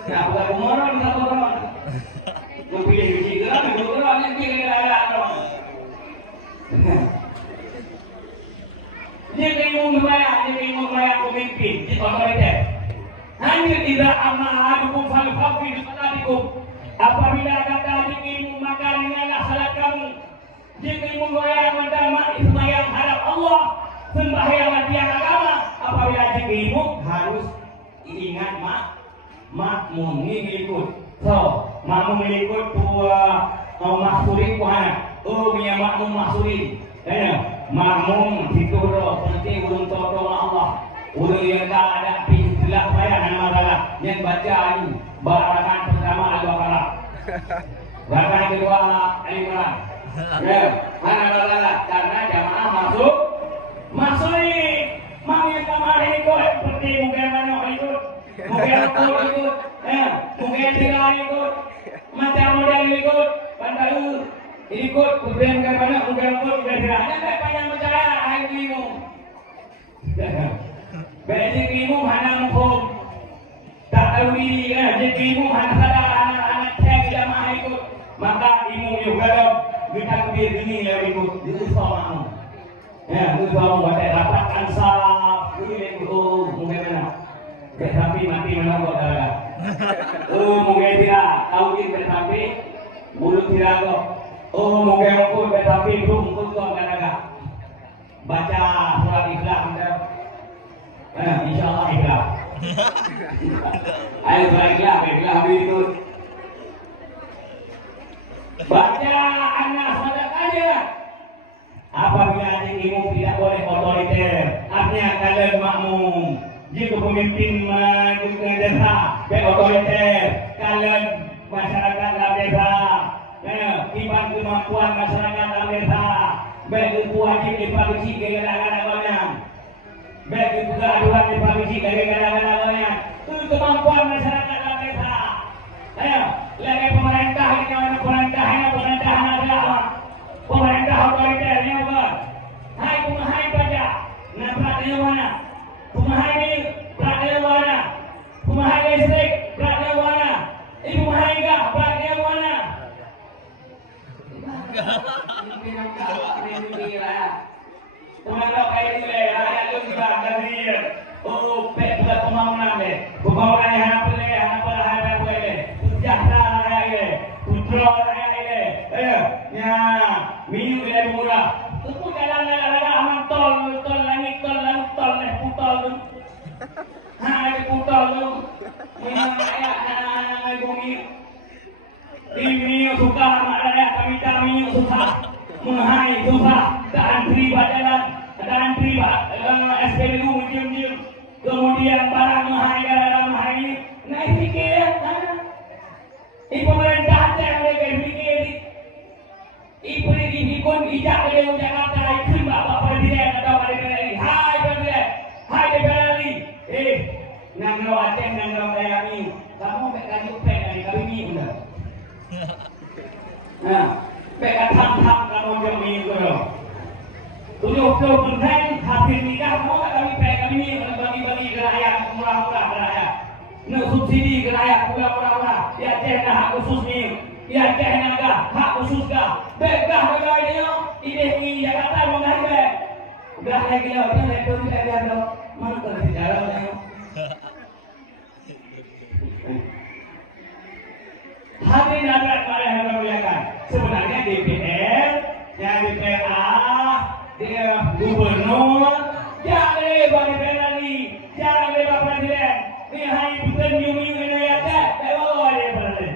Nah, bukan pemoral kita orang. Memilih biji gerak, orang yang pilih ada orang. Jadi membayar pemimpin di otoriter. Hanya tidak amal hukum falsafi di sanadikum. Apabila kata jikimu maka denganlah salat kamu. Jikimu goyang mendama ismayang harap Allah sembahyang tiang agama. Apabila jikimu harus ingat makmum ini ikut. So makmum ikut maksurin kuhana. Punya makmum maksurin. Makmum itu penting untuk tolong Allah. Udah yang tak ada istilah saya nama salah yang baca ini barakan pertama Al-Baqarah. Barakan kedua Al-Imran. Ya, mana salah karena jamaah masuk ini. Mami kemarin ikut seperti mungkin mana ikut. Mungkin aku ikut. Mungkin tidak ikut. Macam model ikut. Pandai ikut kemudian ke mana mungkin aku tidak ada panjang bicara hari ini. Bejikimu hana hukum tak tahu jikimu hana sadar anak-anak saya tidak mahu ikut maka imu juga dong kita kebir gini yang ikut itu sama itu sama buat dapatkan sah ini mungkin mana tetapi mati mana buat ada mungkin tidak kawin tetapi mulut tidak kok mungkin pun tetapi belum untuk kata baca surat Ikhlas InsyaAllah ikhlas. Ayo ikhlas itu. Baca anak sedekahnya. Apabila jikimu tidak boleh otoriter, artinya kalian makmum. Jika pemimpin mendukung desa, otoriter, kalian masyarakat dalam desa, iman kemampuan masyarakat dalam desa, baik wajib dipatuhi kadang-kadang. Bagi juga aduan di provinsi dari negara-negaranya itu kemampuan masyarakat dalam desa. Ayo, lagi pemerintah ini pemerintahan adalah pemerintah otoriter ini bukan. Hai pemahai pajak, nah praktiknya mana? Pemahai ini praktiknya mana? Pemahai listrik praktiknya mana? Ini pemahai gas praktiknya mana? Ini yang kalau ini lah. Teman-teman kayak ini rakyat lu juga dari buat pembangunan deh. Pembangunan yang apa boleh. Sejahtera rakyat putra rakyat ya minum dia murah. Itu kadang-kadang aman tol langit tol putal tu. Ada putal tu. Minum rakyat bumi. Ini suka rakyat kami susah. Menghai susah dan terlibat SPBU diam-diam kemudian barang menghai naik fikir ini pemerintah yang mereka fikir ini pun ijak dari Jakarta itu bapak presiden atau DPR hai DPR waktu penting hasil nikah mau kami kami ini bagi-bagi ke rakyat murah-murah ke rakyat. Nak subsidi ke rakyat murah-murah. Ya cehna hak khusus ni. Ya cehna dah hak khusus dah. Begah begai dia. Ini di Jakarta mengai beg. Dah lagi dia lepas kita dia dah. Mana kalau jalan dia. Hadirin hadirat yang dimuliakan. Sebenarnya DPR, yang DPR, dia gubernur, jangan lebar DPR lagi, jangan lebar presiden. Ini hanya bukan nyum-nyum ini aja, bawa dia presiden.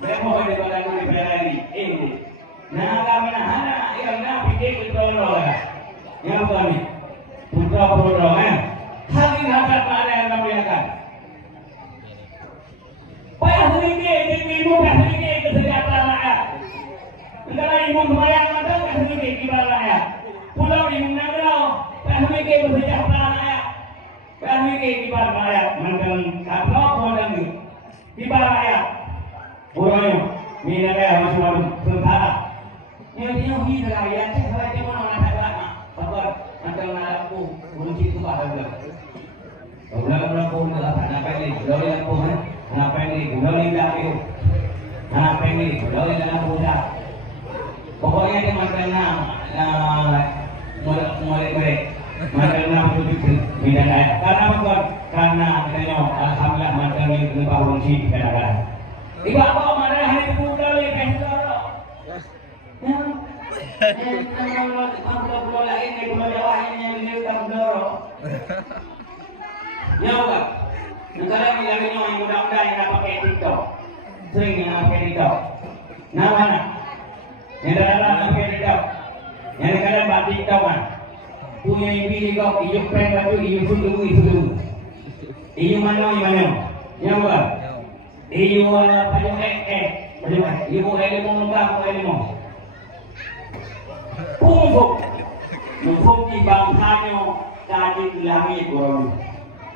Bawa dia presiden DPR lagi. Nah kami nak, yang nak fikir betul-betul lah. Yang apa ni? Putra-putra kan? Hadirin hadirat yang dimuliakan. Payah sedikit, ibu payah sedikit kesejahteraan rakyat. Negara ibu sembahyang mata payah sedikit kibar rakyat. Pulau ibu negara payah sedikit kesejahteraan rakyat. Payah sedikit kibar rakyat. Mantan kapal pulau ni kibar rakyat. Pulaunya minyak masih malu sementara. Yang dia hidup rakyat saya dia mana nak ada apa? Mantan aku kunci tu apa dah? Orang-orang pun dah nak pergi, orang pun ngapain ni? Gulali dah tu. Ngapain ni? Gulali dah budak. Pokoknya dia makan mulai baik. Makan betul beda kaya. Karena apa? Karena kita alhamdulillah makan ni tempat kunci kadang-kadang. Iba apa mana hari gulali kasih doro. Kalau lagi ni kalau Jawa ini tak doro. Ya bukan? Sekarang ni lagi yang muda-muda yang nak pakai TikTok, sering yang nak pakai TikTok. Nah mana? Yang dalam nak pakai TikTok, yang kadang buat TikTok kan, punya ibu kau, ibu prank baju, ibu dulu. Ibu mana? Yang bukan? Ibu baju bagaimana? Ibu elmo muka, elmo. Mumpung di bangsanya kaji langit baru.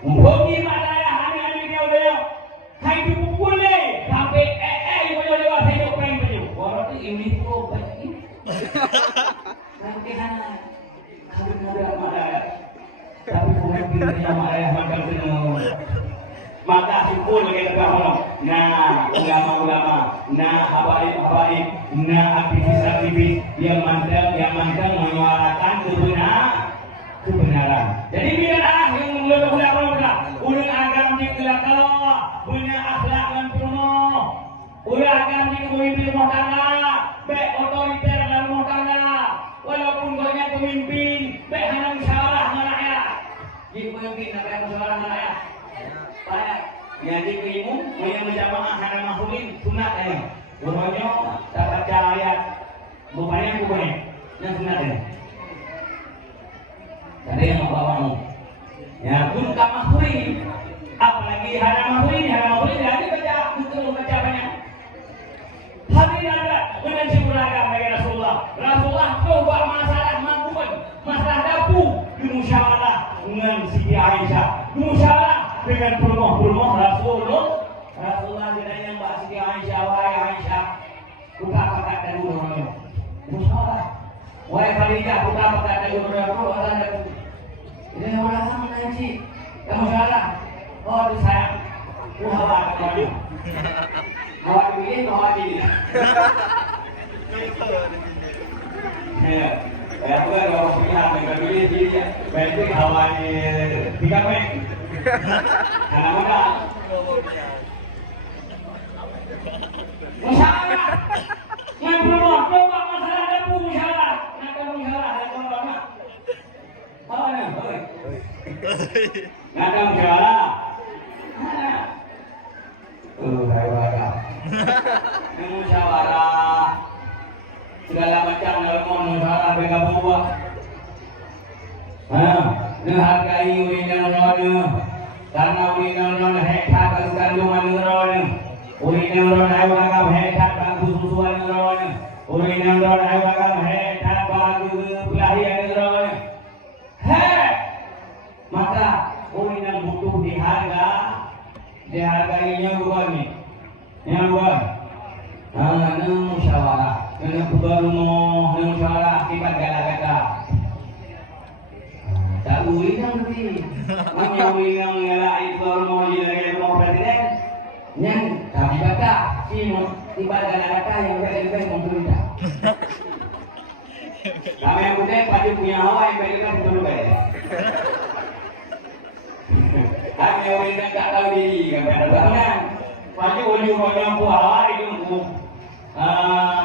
Mungkin mana ya hari-hari dia udah hai dipukul le sampai ibu lewat saya prank baju. Orang tu ini tu pasti. Nanti hana habis muda marah. Tapi mungkin dia marah macam tu. Maka simpul kita orang. Nah, ulama-ulama, nah habaib, nah aktivis-aktivis yang mantap menyuarakan kebenaran. Jadi biarlah yang budak-budak ulang agam di kelakar, punya akhlak yang penuh. Ulang agam di pemimpin rumah tangga, baik otoriter dalam rumah tangga. Walaupun banyak pemimpin, baik hanya musyawarah dengan rakyat. Jadi pemimpin nak ada musyawarah dengan rakyat. Baik, jadi ilmu yang menjamaah hanya mahfudin sunat ya. Buranya tak baca ayat, bukannya yang sunat ya. Ada yang membawamu. Ya, pun tak mahfudin. Apalagi hanya mahfudin jadi baca banyak. Hadirin ada dengan sempurnakan bagi Rasulullah. Rasulullah coba masalah mampuan, masalah dapur dimusyawarah dengan Siti Aisyah. Dimusyawarah dengan perumahan Rasulullah tidak yang Mbak Siti Aisyah, wahai Aisyah, buka pakat dan guru musyawarah. Wahai Khadijah, buka pakat dan guru ada. Ini orang mengaji, kamu salah. Oh, itu saya. Awak pilih, awak pilih. Ya, aku kan kalau pilihan mereka pilih dia, berarti awalnya 3 mek. Karena mana? Musyawarah. Yang belum coba masalah dapur musyawarah. Nak musyawarah dan tolonglah. Apa ni? Nak musyawarah. Musyawarah. Musyawarah. Segala macam dalam musyawarah bergabung buat. Menghargai undang-undang karena undang-undang hak kandungan negara. Undang-undang hak hak susuan negara. Undang-undang hak bagi kelahiran negara. Maka undang butuh dihargainya bukan ni. Yang bukan. Musyawarah. Kena musyawarah akibat Tak boleh nanti. Yang ialah itu mau jadi mau presiden. Yang tapi baca si tiba kata yang lebih mempermudah. Kami yang penting pasti punya hawa yang baik kan betul baik. Kami yang tak tahu diri kan ada banget. Pasti ujung-ujung hawa itu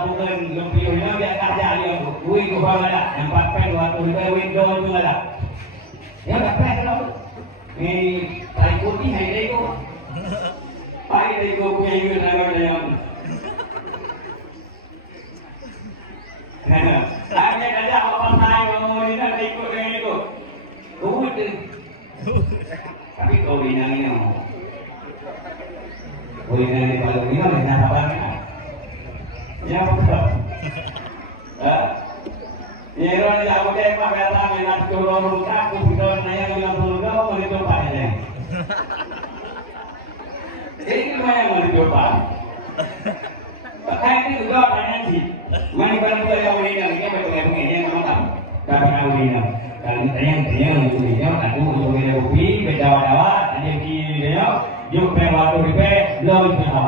bukan lebihnya dia kerja dia duit tu ada yang pakai waktu itu window tu ada. Ya dapat kalau ni tai putih hai dai ko. Pai dai ko punya itu nama dia. Hanya ada apa sai mau ni nak ikut dengan itu. Duit tu. Tapi kau ini ni. Kau ini kalau ni nak apa ni? Ya betul. Ya orang yang boleh pakai tangan nak turun rusak, kita naya bilang turun kau boleh coba ni. Ini mana boleh coba? Pakai ni juga tanya sih. Mana barang tu yang boleh yang dia betul yang ini yang mana? Tapi yang boleh kalau tanya itu dia, aku boleh kopi, berdawa-dawa, ada dia, yuk waktu dia, lawan dia.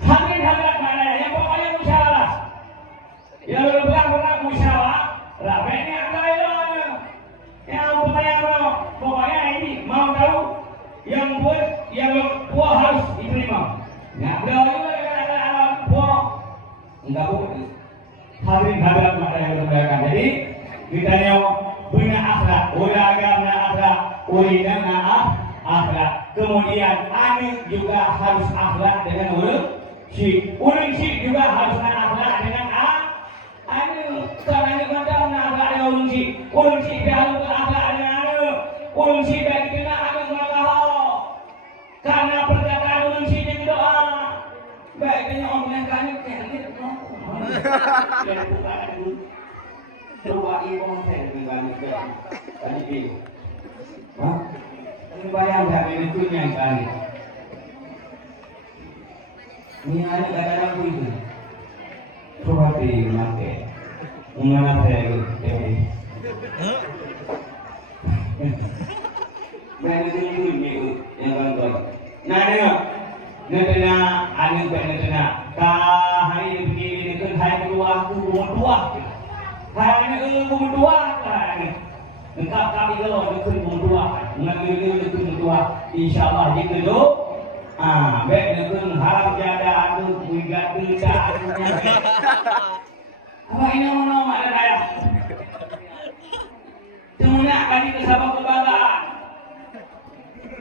Hadirin mana yang pokoknya musyawarah. Yang benar musyawarah, ramainya ada yang pokoknya ini mau tahu yang buat yang buah harus diterima. Nggak boleh juga dengan buah enggak boleh. Hadirin mana yang berbahagia. Jadi kita yang benar akhlak, agama akhlak, akhlak. Kemudian anak juga harus akhlak dengan ulun syik juga harus akhlak dengan anak. Kalau anak macam akhlak dengan ulun syik dia harus akhlak dengan anak. Ulun syik dia kena anak melangkah. Karena perkataan ulun syik dia doa. Baiknya orang kan kehadiran. Coba ibu saya dengan tadi ibu. Bayang tak bentuknya kali. Ini ada kadang-kadang itu. Coba dimakai. Mengenai saya itu. Banyak ini yang kawan-kawan. Nah dengar. Netena anu netena. Hari begini kan hari kedua aku berdua. Hari ini berdua kan. Engkau kami kalau nekun berdua, nekun berdua, insyaallah jika tu, baik nekun harap jada anu wigat beda anunya. Apa ini mana ada daya? Cuma kali kesabak kebanggaan.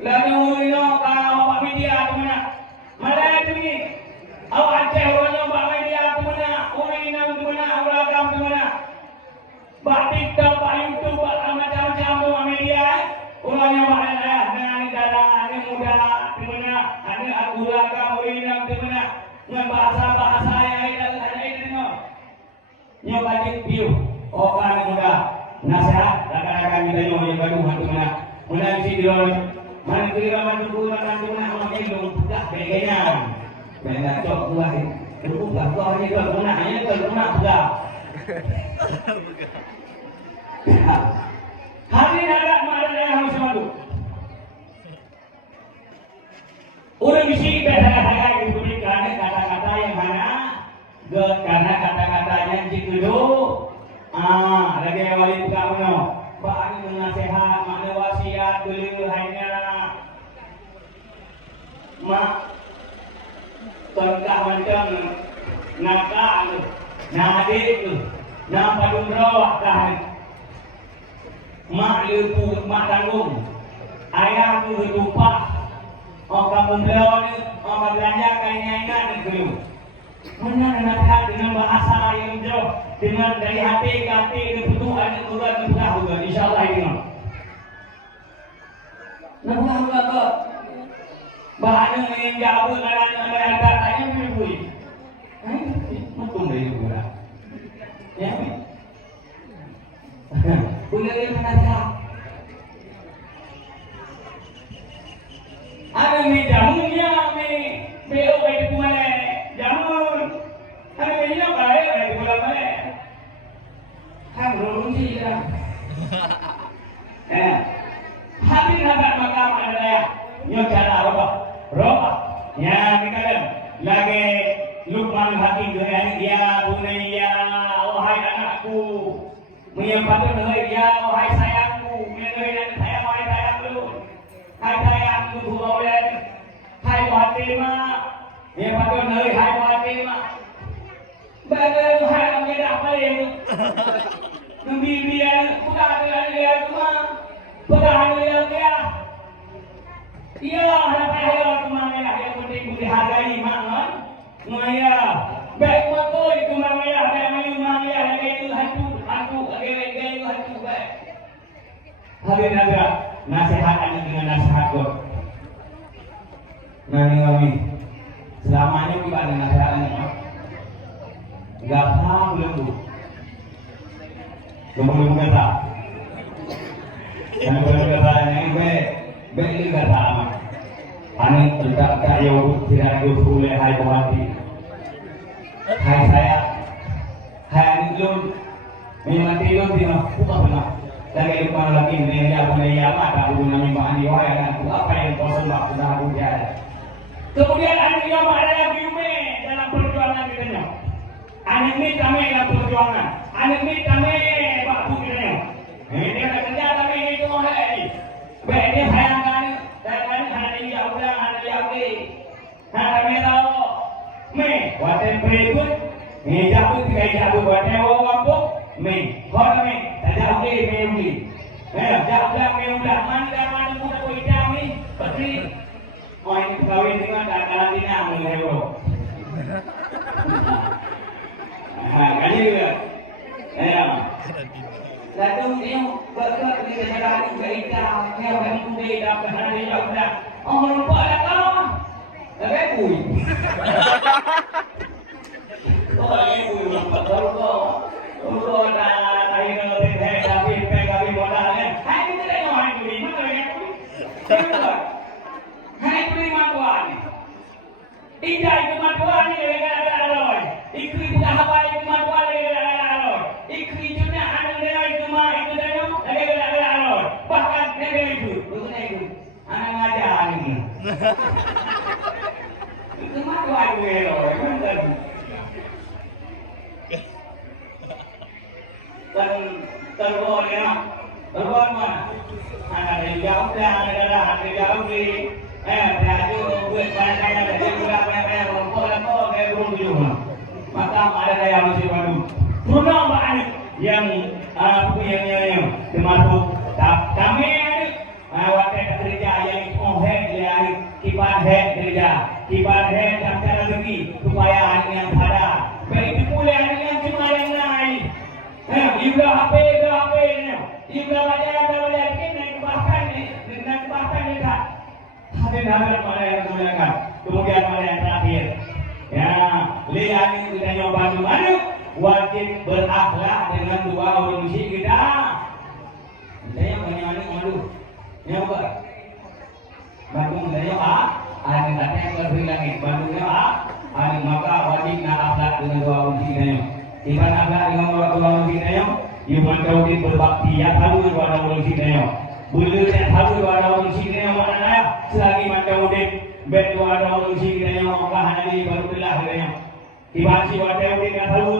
Lalu ini kau pak media tu mana? Mana ini? Awak Aceh orang pak media tu mana? Orang Inang tu mana? Orang Agam tu mana? Pak TikTok, Pak YouTube, Pak macam-macam tu media. Orang yang ada dengan dalam ada muda di mana, ada agama orang Inang di mana, dengan bahasa yang ada itu semua. Yang bagi view orang muda nasihat rakan-rakan kita yang baru hantu mana, mula isi di luar mana kira mana tu mana orang yang budak begenya, banyak cok buat itu budak kau ni tu mana budak. Hari ada mana yang harus malu. Orang mesti kata-kata yang diberikan kata-kata yang mana, karena kata-katanya jikudo. Lagi wali buka mana? Bagi menasihat, mana wasiat beliau hanya mak tengkah macam nakal, nadik tu, nak padung rawak dah. Mak lepu, mak tanggung. Ayah tu lupa. Orang pembelau ni, orang belanja kainnya ingat ni dulu. Mana nak dengan bahasa yang jauh, dengan dari hati ke hati ke betul ada tuan juga. InsyaAllah ini. Nampak juga tu. Bahannya yang jauh dengan ada tanya beri. Macam dari itu lah. Ya. Boleh dia menajak. Ada ni jamunya ni beo di mana jamun. Ada ni apa di bulan mana? kursi dah. Hadirin hadirat makam adalah nyocala roba. Ya kita kan lagi Luqman Hakim ya bunayya wahai anakku menyempatkan ya wahai sayangku mengenai sayang wahai sayangku hai sayangku boleh hai Fatima menyempatkan hai Fatima bagai hai menjadi apa yang Bibian bukan dia cuma bukan dia iya harapan saya cuma yang penting dihargai mangan maya baik waktu itu maya baik mayu maya itu hantu gaya hantu baik hadirin hadirat nasihat anda dengan nasihat God nani wami selamanya kita ada nasihat anda enggak sah belum bu belum kata yang belum kata yang baik kata amat ane tidak kayu tidak boleh hai bawati hai saya hai lun memati lun di buka benar lagi depan lagi ini ya punya ya mata guna mimpi wahai dan apa yang kau sembah sudah aku jalan kemudian ane yang ada yang biume dalam perjuangan kita ane ini kami dalam perjuangan ane ini kami waktu kita ini dia kerja kami itu hai baik dia sayang waten berikut ni jatuh tiga jatuh waten wapuk me kau me tajam ke meuli jatuh meuli mana muda kuita me pasti orang kawin dengan karantina melero kali juga lalu dia berkat di negara kuita yang kuita dapat hari jauh orang lupa dah kau lebih kui Terbon mana? Ada yang jauh dah, ada yang jauh di, ada buat banyak ada juga banyak rumput apa kayak burung juga. Maka ada yang masih baru. Pernah banyak yang termasuk kami waktu kerja yang head yang kibar head kerja, kibar head dan cara lagi supaya yang pada. Baik itu pula yang cuma yang naik. Ibu HP Ibu wajah ini bahkan ini tak hadir pada yang kemudian kemudian pada yang terakhir ya lihat ini kita nyoba mana wajib berakhlak dengan dua orang musik kita saya banyak malu nyoba Bandung saya ada katanya berbilangin Bandungnya ada maka wajib nak akhlak dengan dua orang musik kita ibarat akhlak dengan dua orang musik kita Iman kau di berbakti ya tahu kepada orang sini boleh tak tahu kepada orang sini mana nak selagi macam udah berdua orang sini yang Allah hari baru belah katanya tiba-tiba wadah udah tak tahu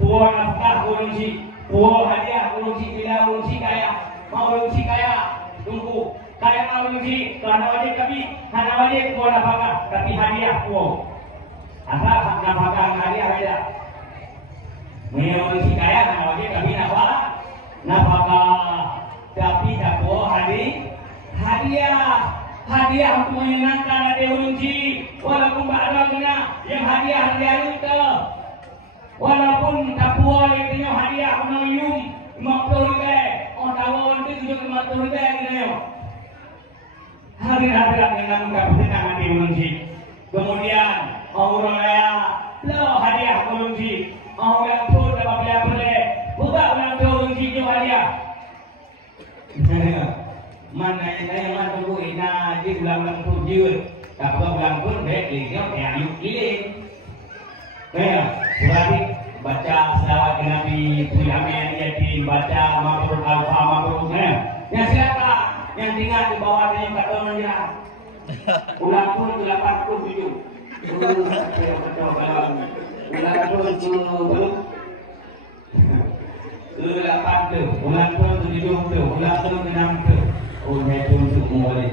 puan nafkah orang sini puan hadiah orang sini bila orang sini kaya mau orang sini kaya tunggu kaya orang sini kerana wajib tapi hanya wajib puan nafkah tapi hadiah puan asal nafkah hadiah beda Menyewa kaya karena wajib kami nafkah tapi tak boleh hadiah untuk menyenangkan ada unci walaupun bagaimanapun yang hadiah itu walaupun tak boleh itu hadiah menayung 50 ribu tahun itu juga 50 ribu gitu hadirat dengan mendapatkan hadiah unci kemudian orang kaya lo hadiah unci orang pun dapat boleh buka orang turun situ hadiah mana yang mana tunggu ina di bulan pun jiwa tak bulan pun baik dia kayak yuk ini berarti baca selawat ke Nabi, puji amin yakin, baca mabrur alfa mabrur ya silakan yang tinggal di bawah dia yang kata menjelang ulang pun 87 ulang pun belum ke-8 tu, ulang pun 7 tu, ulang pun ke-6 tu. Oh, saya tunjuk mulai.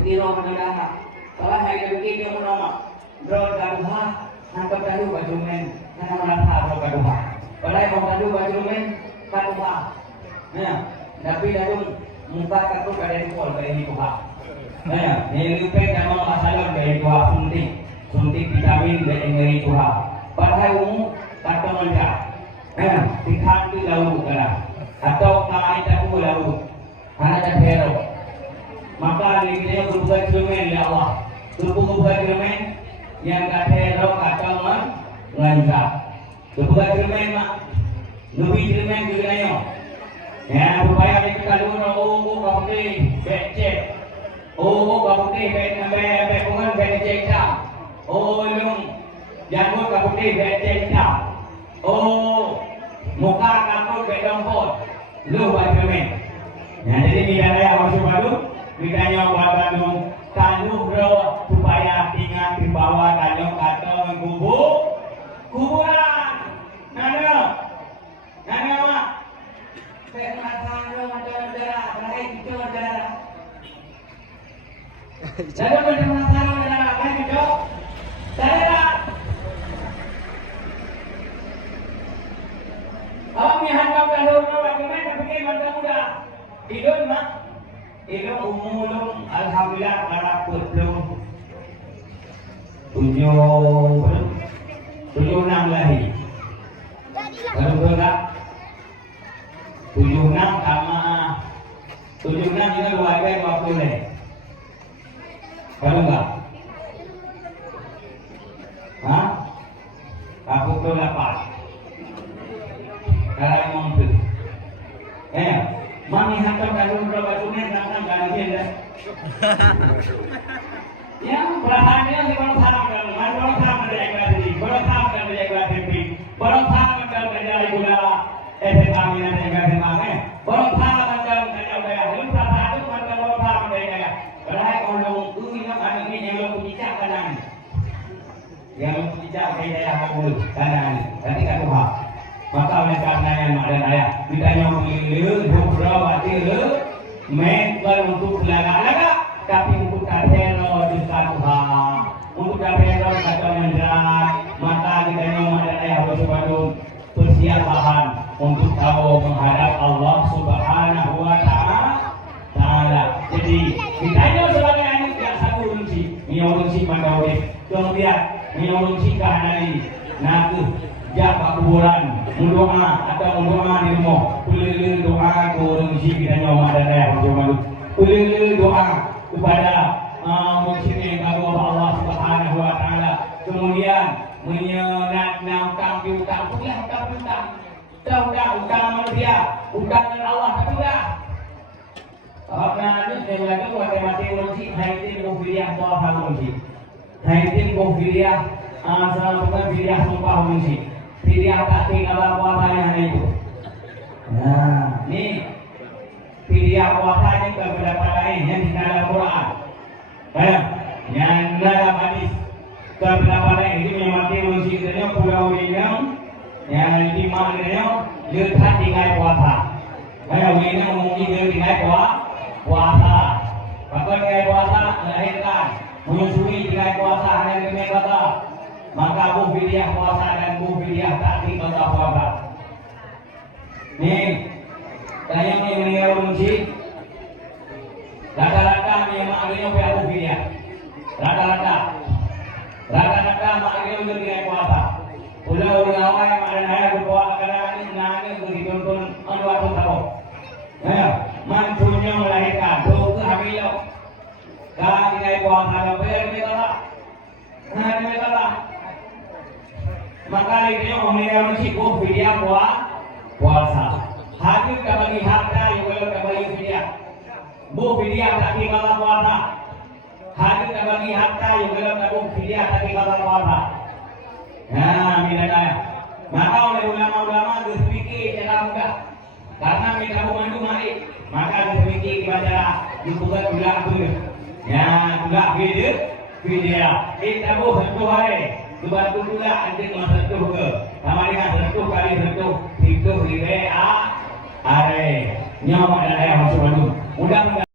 Kira mendengar. Kalau hari begini dia menolak. Bro, kaduha, nangkap kadu baju men, nana merasa bro kaduha. Kalau mau kadu baju men, kaduha. Ya, tapi dalam muka kadu kada dipol kada dikuha. Ya, ini lupa nama masalah kada dikuha suntik vitamin dan energi kuha. Padahal umum kata mereka. Tikhan di laut kena atau kamai taku laut anak dan hero maka dia berbuat cermin ya Allah berbuat cermin yang kata hero kata menganjak berbuat cermin mak lebih cermin juga nyo ya supaya kita dulu kau putih becek kau putih becek pengen becek cam lung jangan kau putih becek cam muka kamu bedompot lu baca men ya jadi bidara yang masuk baru bidanya buat Bandung kamu bro supaya ingat di bawah kamu kata kuburan nana mak saya merasa ada darah terakhir itu darah saya merasa darah apa itu darah. Awak mihantam kalor na bagaimana tapi manda muda. Idon mak. Idon umulung alhamdulillah para putlung. 76 lahir. Kalau berat 76 sama 76 juga keluarga 20. Kalau enggak? Hah? Aku tuh 8. Karena mampu, mami hantar kalung berapa sungai nak ganti dah. Ya, perasaannya si baru sama kan, baru sama dari kelas ini, baru sama dari kelas ini, baru sama dari gula, kami nanti kelas mana, baru sama dari udaya, lu perasaan itu macam baru sama dari udaya. Kalau orang ini anak ini yang lu pijak kanan, yang lu pijak kayak aku kanan, nanti kan tuh. Maka oleh karena yang ada ayat ditanya mengilir hubra batil men untuk laga-laga tapi untuk katero di Tuhan untuk katero kata menjerat maka ditanya ada ayat harus bangun persiapan untuk tahu menghadap Allah Subhanahu wa Ta'ala. Jadi ditanya sebagai anak yang satu kunci nyolong maka oleh kemudian nyolong kahanali naku jaga kuburan mendoa atau mendoa di rumah kulil doa kurang isi kita nyawa dan ayah cuma kulil doa kepada muslim yang kagum Allah Subhanahu wa Ta'ala kemudian menyenangkan utang punya utang manusia utang dengan Allah tapi dah karena ini saya lagi mati kunci haitin kufriyah doa kunci haitin kufriyah asal bukan filiah sumpah kunci filiah tak tinggal puasanya itu. Nah, ini filiah puasanya beberapa lain yang di dalam Quran. Yang dalam hadis beberapa lain ini memang musiknya pulau yang dimana letak tinggal puasa. Ini mungkin tinggal puasa. Bahkan tinggal puasa melahirkan menyusui tinggal puasa hanya dengan kata. Maka bufidiah puasa dan bufidiah takdir kata puasa. Nih, saya yang meninggal kunci. Rata-rata yang maknanya pihak bufidiah. Rata-rata maknanya untuk tidak puasa. Udah awal yang ada naya berpuasa karena ini berituntun waktu tahu. Mantunya melahirkan, tuh hamil. Kalau tidak puasa, apa yang kita maka ini orang risiko fidyah puasa. Hadir kembali harta yang belum kembali fidyah. Bu fidyah tak kembali puasa. Hadir kembali harta yang belum kembali fidyah tak kembali puasa. Nah, bila Maka oleh ulama-ulama berpikir cara mudah. Karena kita memandu mari, maka berpikir kepada dibuat pula tu. Ya, pula video. Kita bu satu hari. Sebab tu pula anjing masa tu ke. Sama dengan satu kali satu itu libe a are. Nyawa ada yang masuk mandu. Mudah-mudahan